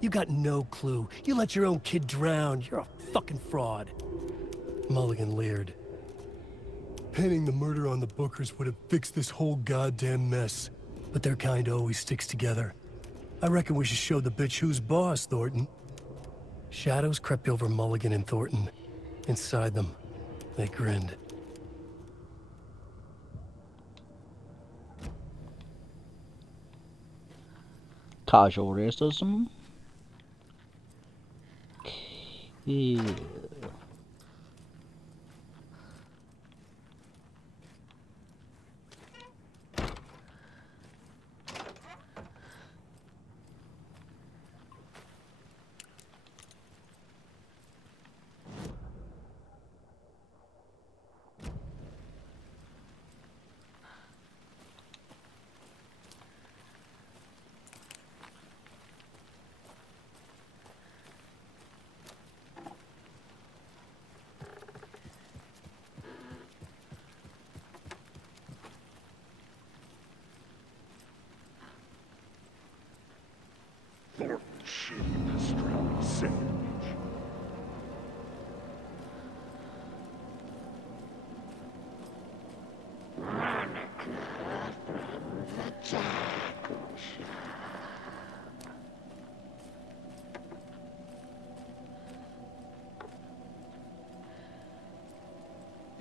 You got no clue. You let your own kid drown. You're a fucking fraud. Mulligan leered. Pinning the murder on the Bookers would have fixed this whole goddamn mess. But their kind always sticks together. I reckon we should show the bitch who's boss, Thornton. Shadows crept over Mulligan and Thornton. Inside them, they grinned. Casual racism. Yeah. Thornton shaved the strong sandwich. Monica from the tackle shop.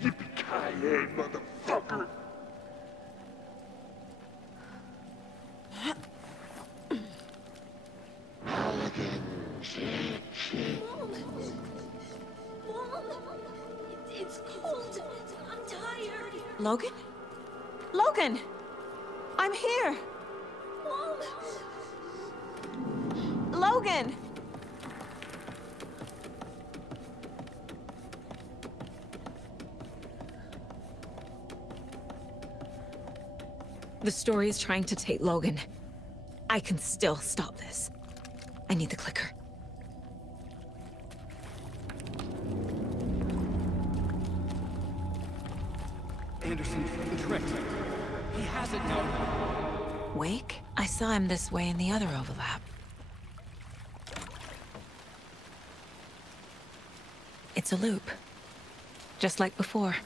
Yippee-ki-yay, motherfucker! It's cold. I'm tired. Logan? Logan! I'm here! Mom! Logan! The story is trying to take Logan. I can still stop this. I need the clicker. Anderson, tricked. He has it now. Wake? I saw him this way in the other overlap. It's a loop. Just like before.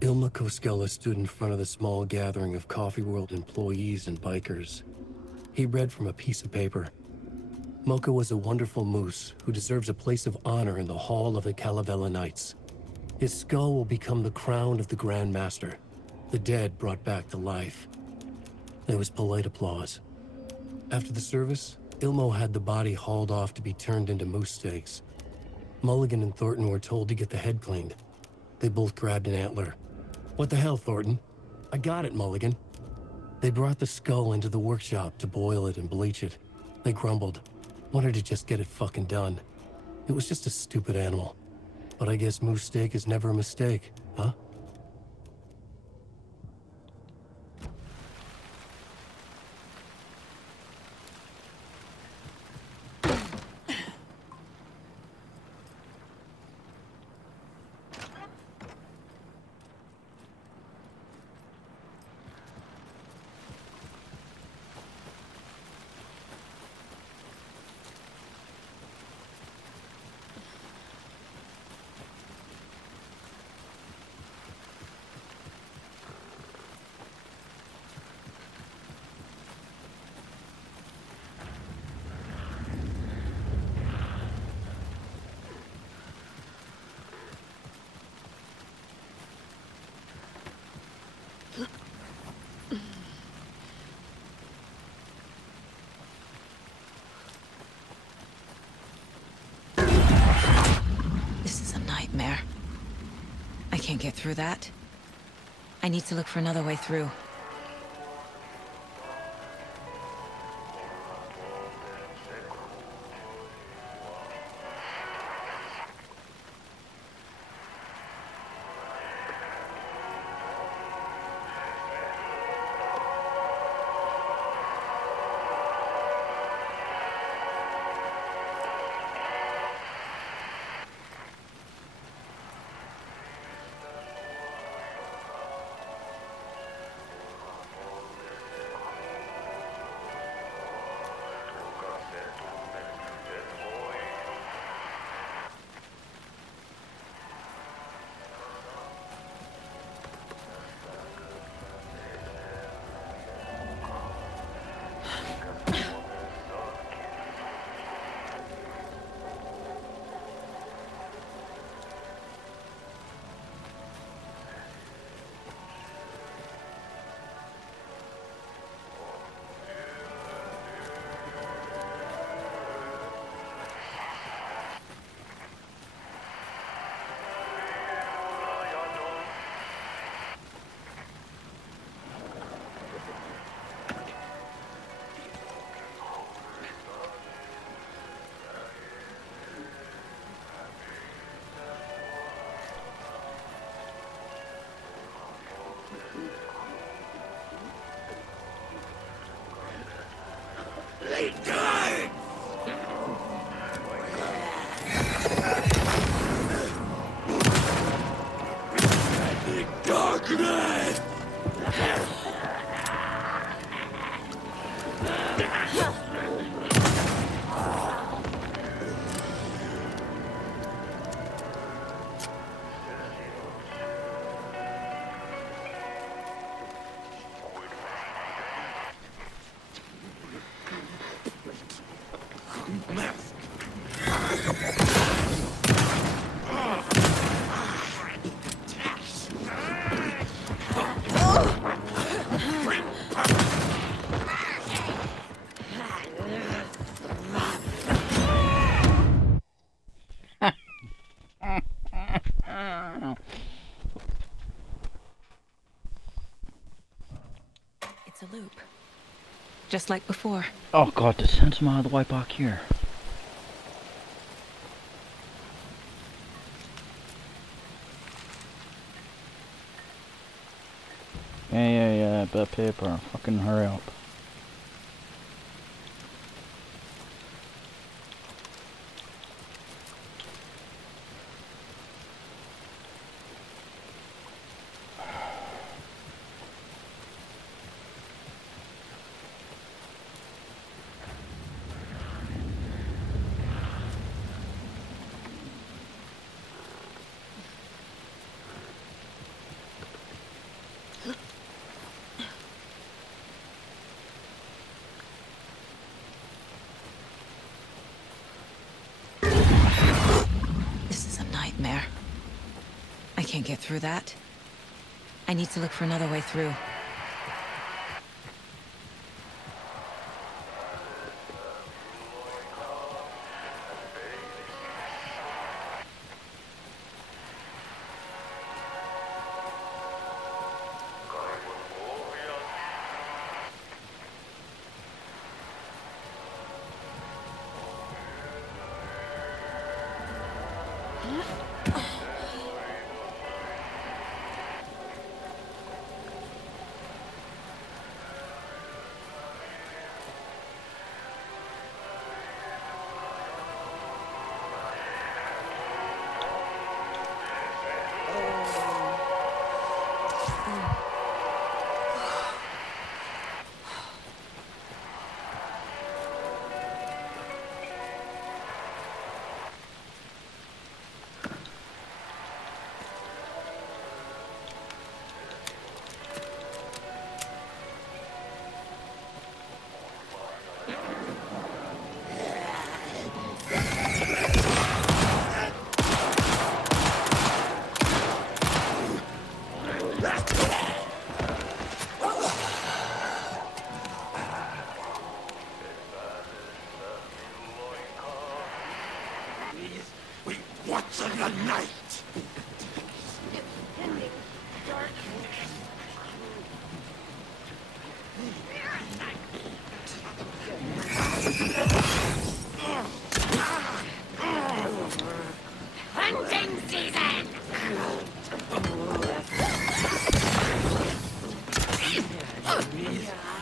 Ilma Koskela stood in front of the small gathering of Coffee World employees and bikers. He read from a piece of paper. Mocha was a wonderful moose who deserves a place of honor in the Hall of the Calavera Knights. His skull will become the crown of the Grand Master, the dead brought back to life. There was polite applause. After the service, Ilmo had the body hauled off to be turned into moose steaks. Mulligan and Thornton were told to get the head cleaned. They both grabbed an antler. What the hell, Thornton? I got it, Mulligan. They brought the skull into the workshop to boil it and bleach it. They grumbled. Wanted to just get it fucking done. It was just a stupid animal. But I guess moose steak is never a mistake, huh? I can't get through that. I need to look for another way through. It's a loop. Just like before. Oh god, to send some out of the way back here. Yeah, bit of paper. Fucking hurry up. This is a nightmare. can't get through that. I need to look for another way through. What's in the night? Hunting season!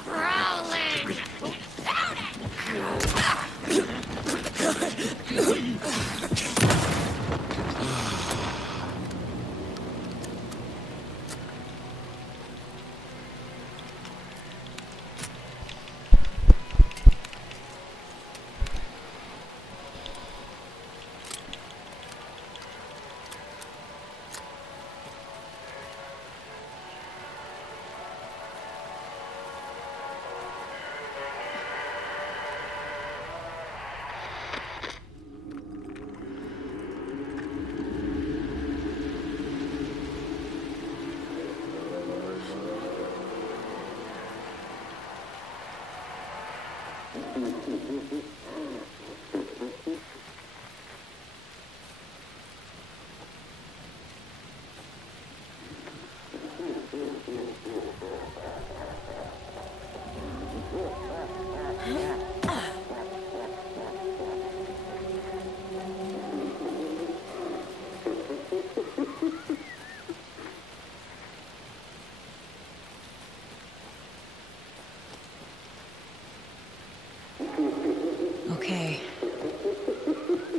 Prowling! Okay.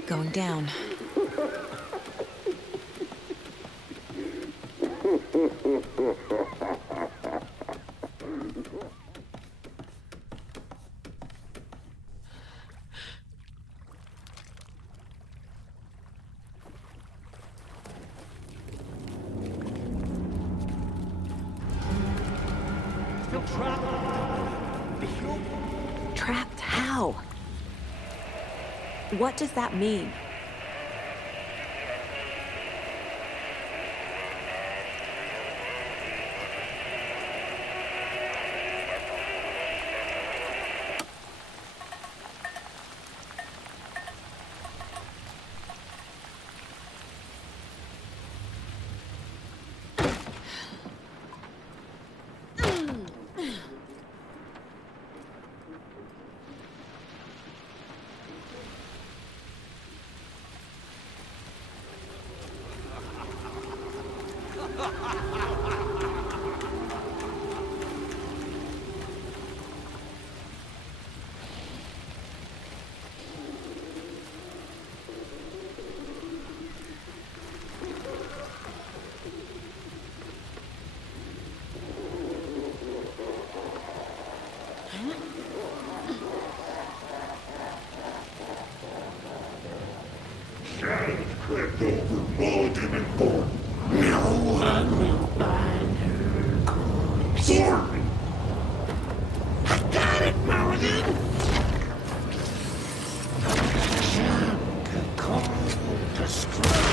Going down. Trapped how? What does that mean? Crept over Mulligan and Gordon. No one will find her. Sorry. I got it, Mulligan. Junk cold destroyed.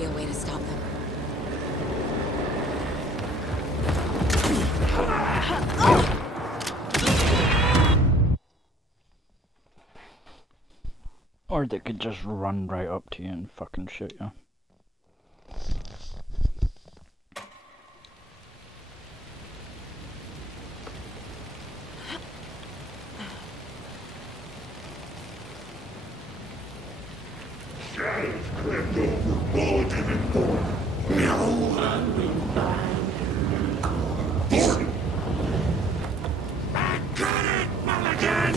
be a way to stop them. Or they could just run right up to you and fucking shoot you. Shadows crept over Bulletin and Thornton. No one will find Thornton! I got it, Mulligan!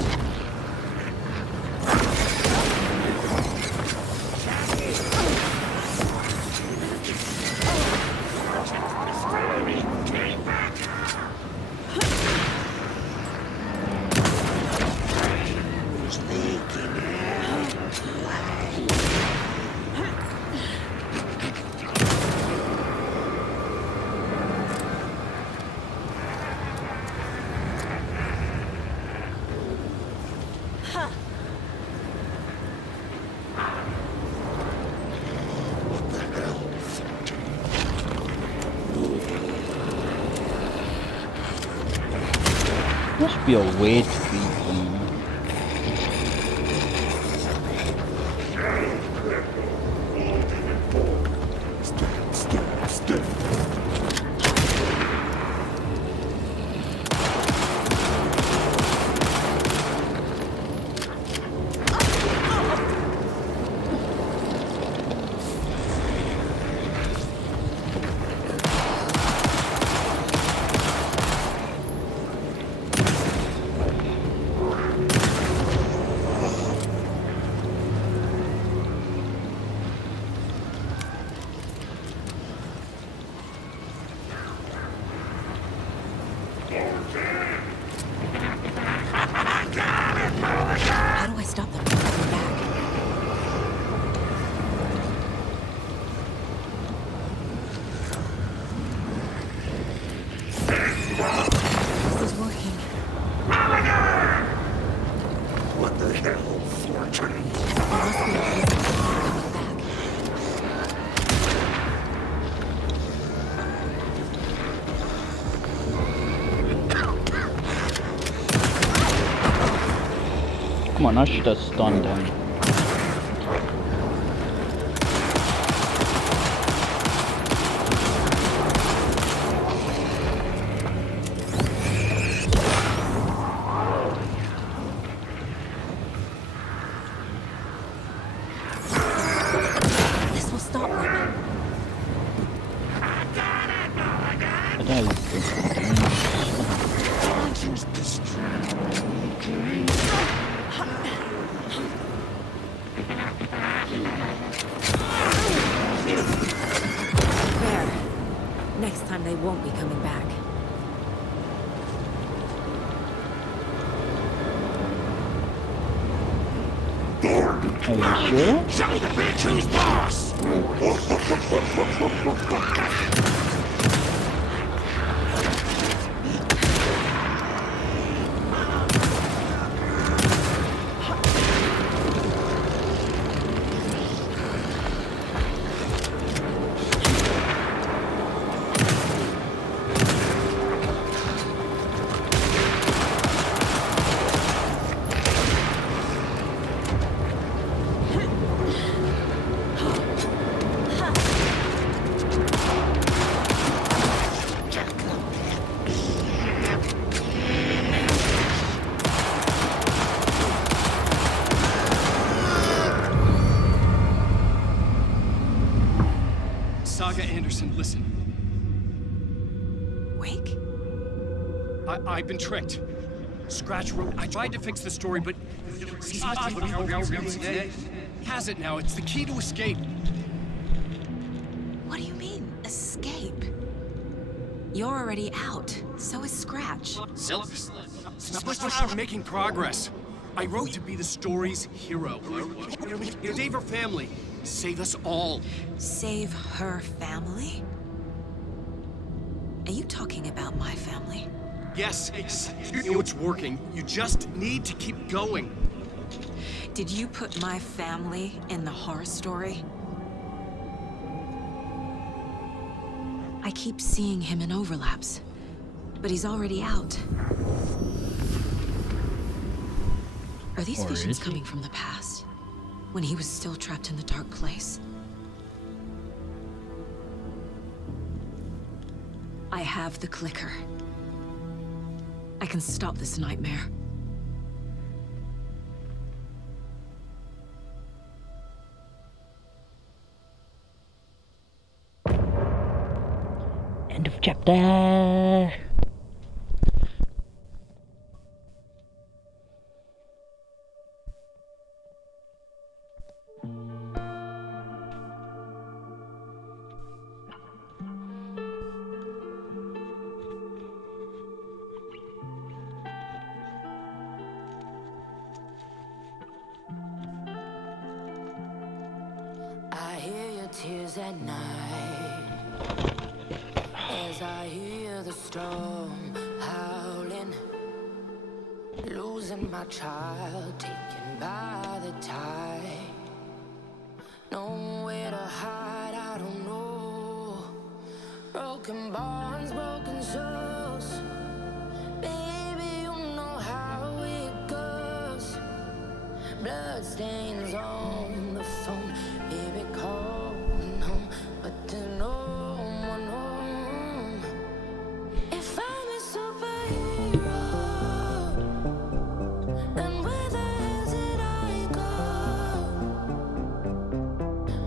Must be a way to feed them. How do I stop them from coming back? This is working. What the hell, Fortune? There must be a reason for them coming back. Come on, I should have stunned him. This will stop them. There. Next time they won't be coming back. Are you sure? Show the bitch who's boss! Saga Anderson, listen. Wake? I've been tricked. Scratch wrote. I tried to fix the story, but has it now. It's the key to escape. What do you mean, escape? You're already out. So is Scratch. We're making progress. I wrote to be the story's hero. Save her family. Save us all. Save her family? Are you talking about my family? Yes, you know it's working. You just need to keep going. Did you put my family in the horror story? I keep seeing him in overlaps, but he's already out. Are these visions coming from the past, when he was still trapped in the dark place? I have the clicker. I can stop this nightmare. End of chapter. I hear your tears at night as I hear the storm howling, losing my child, taken by the tide. Nowhere to hide, I don't know. Broken bonds, broken souls. Baby, you know how it goes. Blood stains on the phone. Baby, calling home, but there's no one home. If I'm a superhero, then where the hell did I go?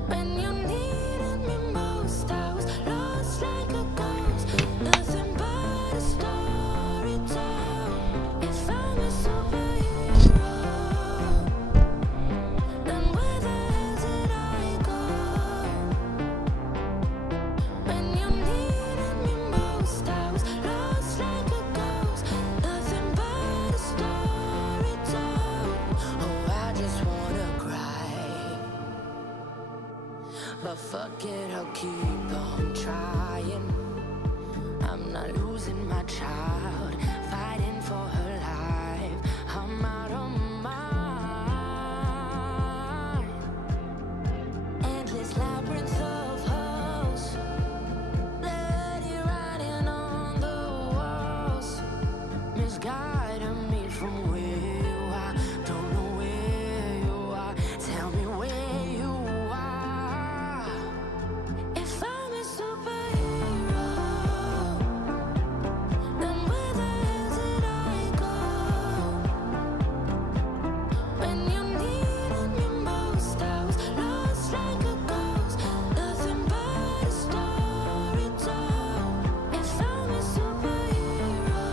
When you needed me most, I was lost like a ghost. Nothing but a story told. If I'm a superhero, then where the hell did I go? When you needed me most, I was lost like a ghost. Nothing but a story told. Oh, I just wanna cry, but fuck it, I'll keep on trying. I'm not losing my child, fighting for her life. I'm out of mind. Endless labyrinth of holes, bloody writing on the walls, misguiding me from where you are. Don't know where you are. Tell me where you are. If I'm a superhero, then where the hell did I go? When you needed me most, I was lost like a ghost. Nothing but a story told. If I'm a superhero,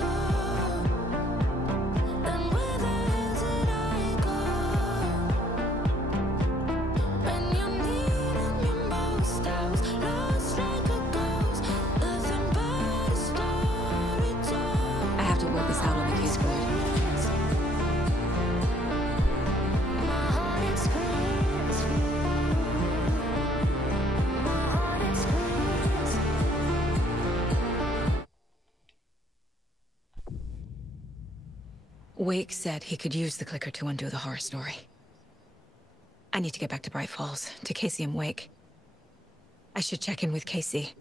then where the hell did I go? When you needed me most, I was lost like a ghost. Nothing but a story told. I have to work this out on the case board. My heart explodes. My heart explodes. Wake said he could use the clicker to undo the horror story. I need to get back to Bright Falls, to Casey and Wake. I should check in with Casey.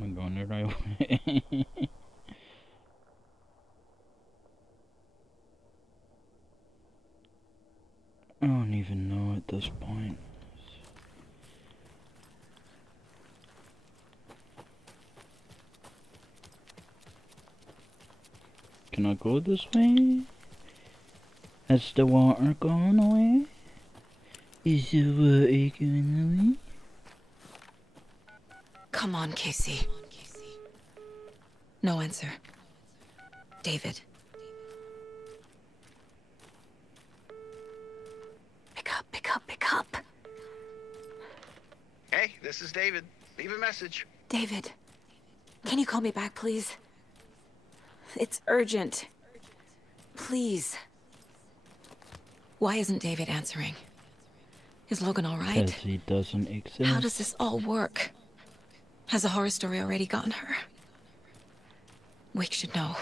I'm going the right way. I don't even know at this point. Can I go this way? Is the water going away? Is the water going away? Come on, Casey. No answer. David. Pick up, pick up, pick up. Hey, this is David. Leave a message. David. Can you call me back, please? It's urgent. Please. Why isn't David answering? Is Logan all right? Because he doesn't exist. How does this all work? Has the horror story already gotten her? Wake should know.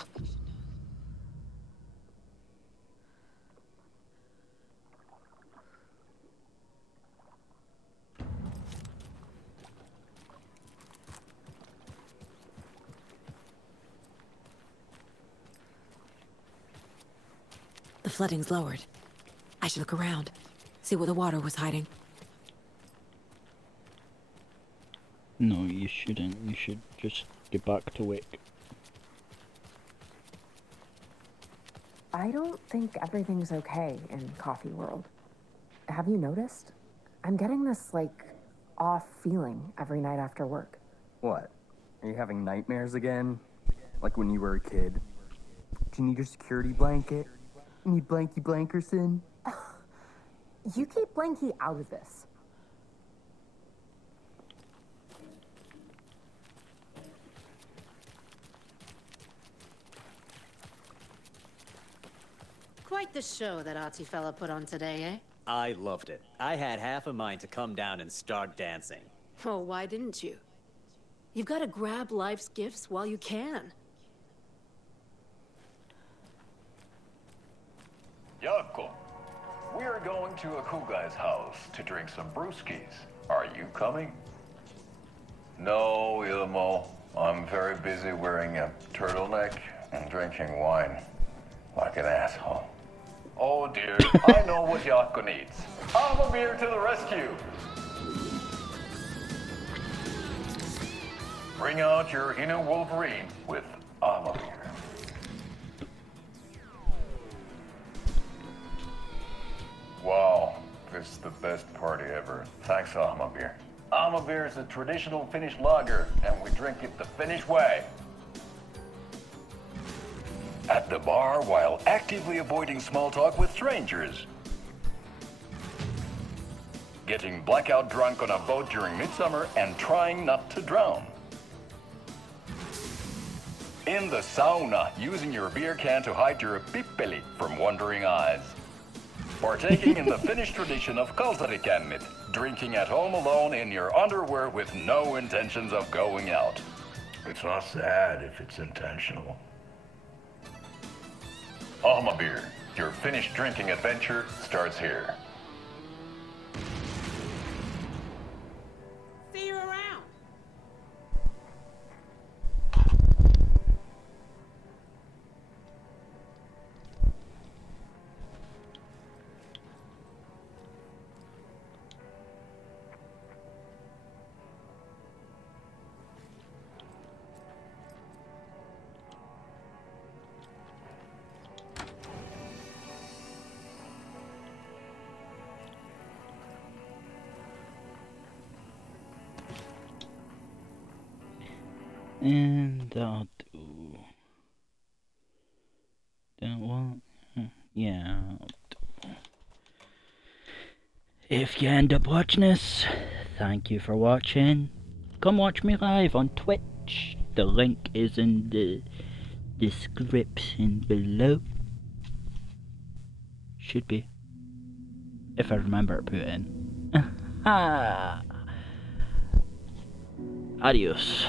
The flooding's lowered. I should look around, see what the water was hiding. No, you shouldn't. You should just get back to Wick. I don't think everything's okay in Coffee World. Have you noticed? I'm getting this, like, off feeling every night after work. What? Are you having nightmares again? Like when you were a kid? Do you need your security blanket? You need Blanky Blankerson? You keep Blanky out of this. Quite the show that artsy fella put on today, eh? I loved it. I had half a mind to come down and start dancing. Oh, why didn't you? You've got to grab life's gifts while you can. Jaakko, we're going to a cool guy's house to drink some brewskis. Are you coming? No, Ilmo. I'm very busy wearing a turtleneck and drinking wine like an asshole. Oh dear, I know what Jaakko needs. I'm a beer to the rescue. Bring out your inner Wolverine with Amabeer. Wow, this is the best party ever. Thanks, Amabeer. Amabeer is a traditional Finnish lager, and we drink it the Finnish way. At the bar while actively avoiding small talk with strangers. Getting blackout drunk on a boat during midsummer and trying not to drown. In the sauna, using your beer can to hide your pippeli from wondering eyes. Partaking in the Finnish tradition of kalsarikännit, drinking at home alone in your underwear with no intentions of going out. It's not sad if it's intentional. Amabeer, your Finnish drinking adventure starts here. See you around. And I'll do that one. Yeah, I'll do. If you end up watching this, thank you for watching. Come watch me live on Twitch. The link is in the description below. Should be. If I remember to put it in. Adios.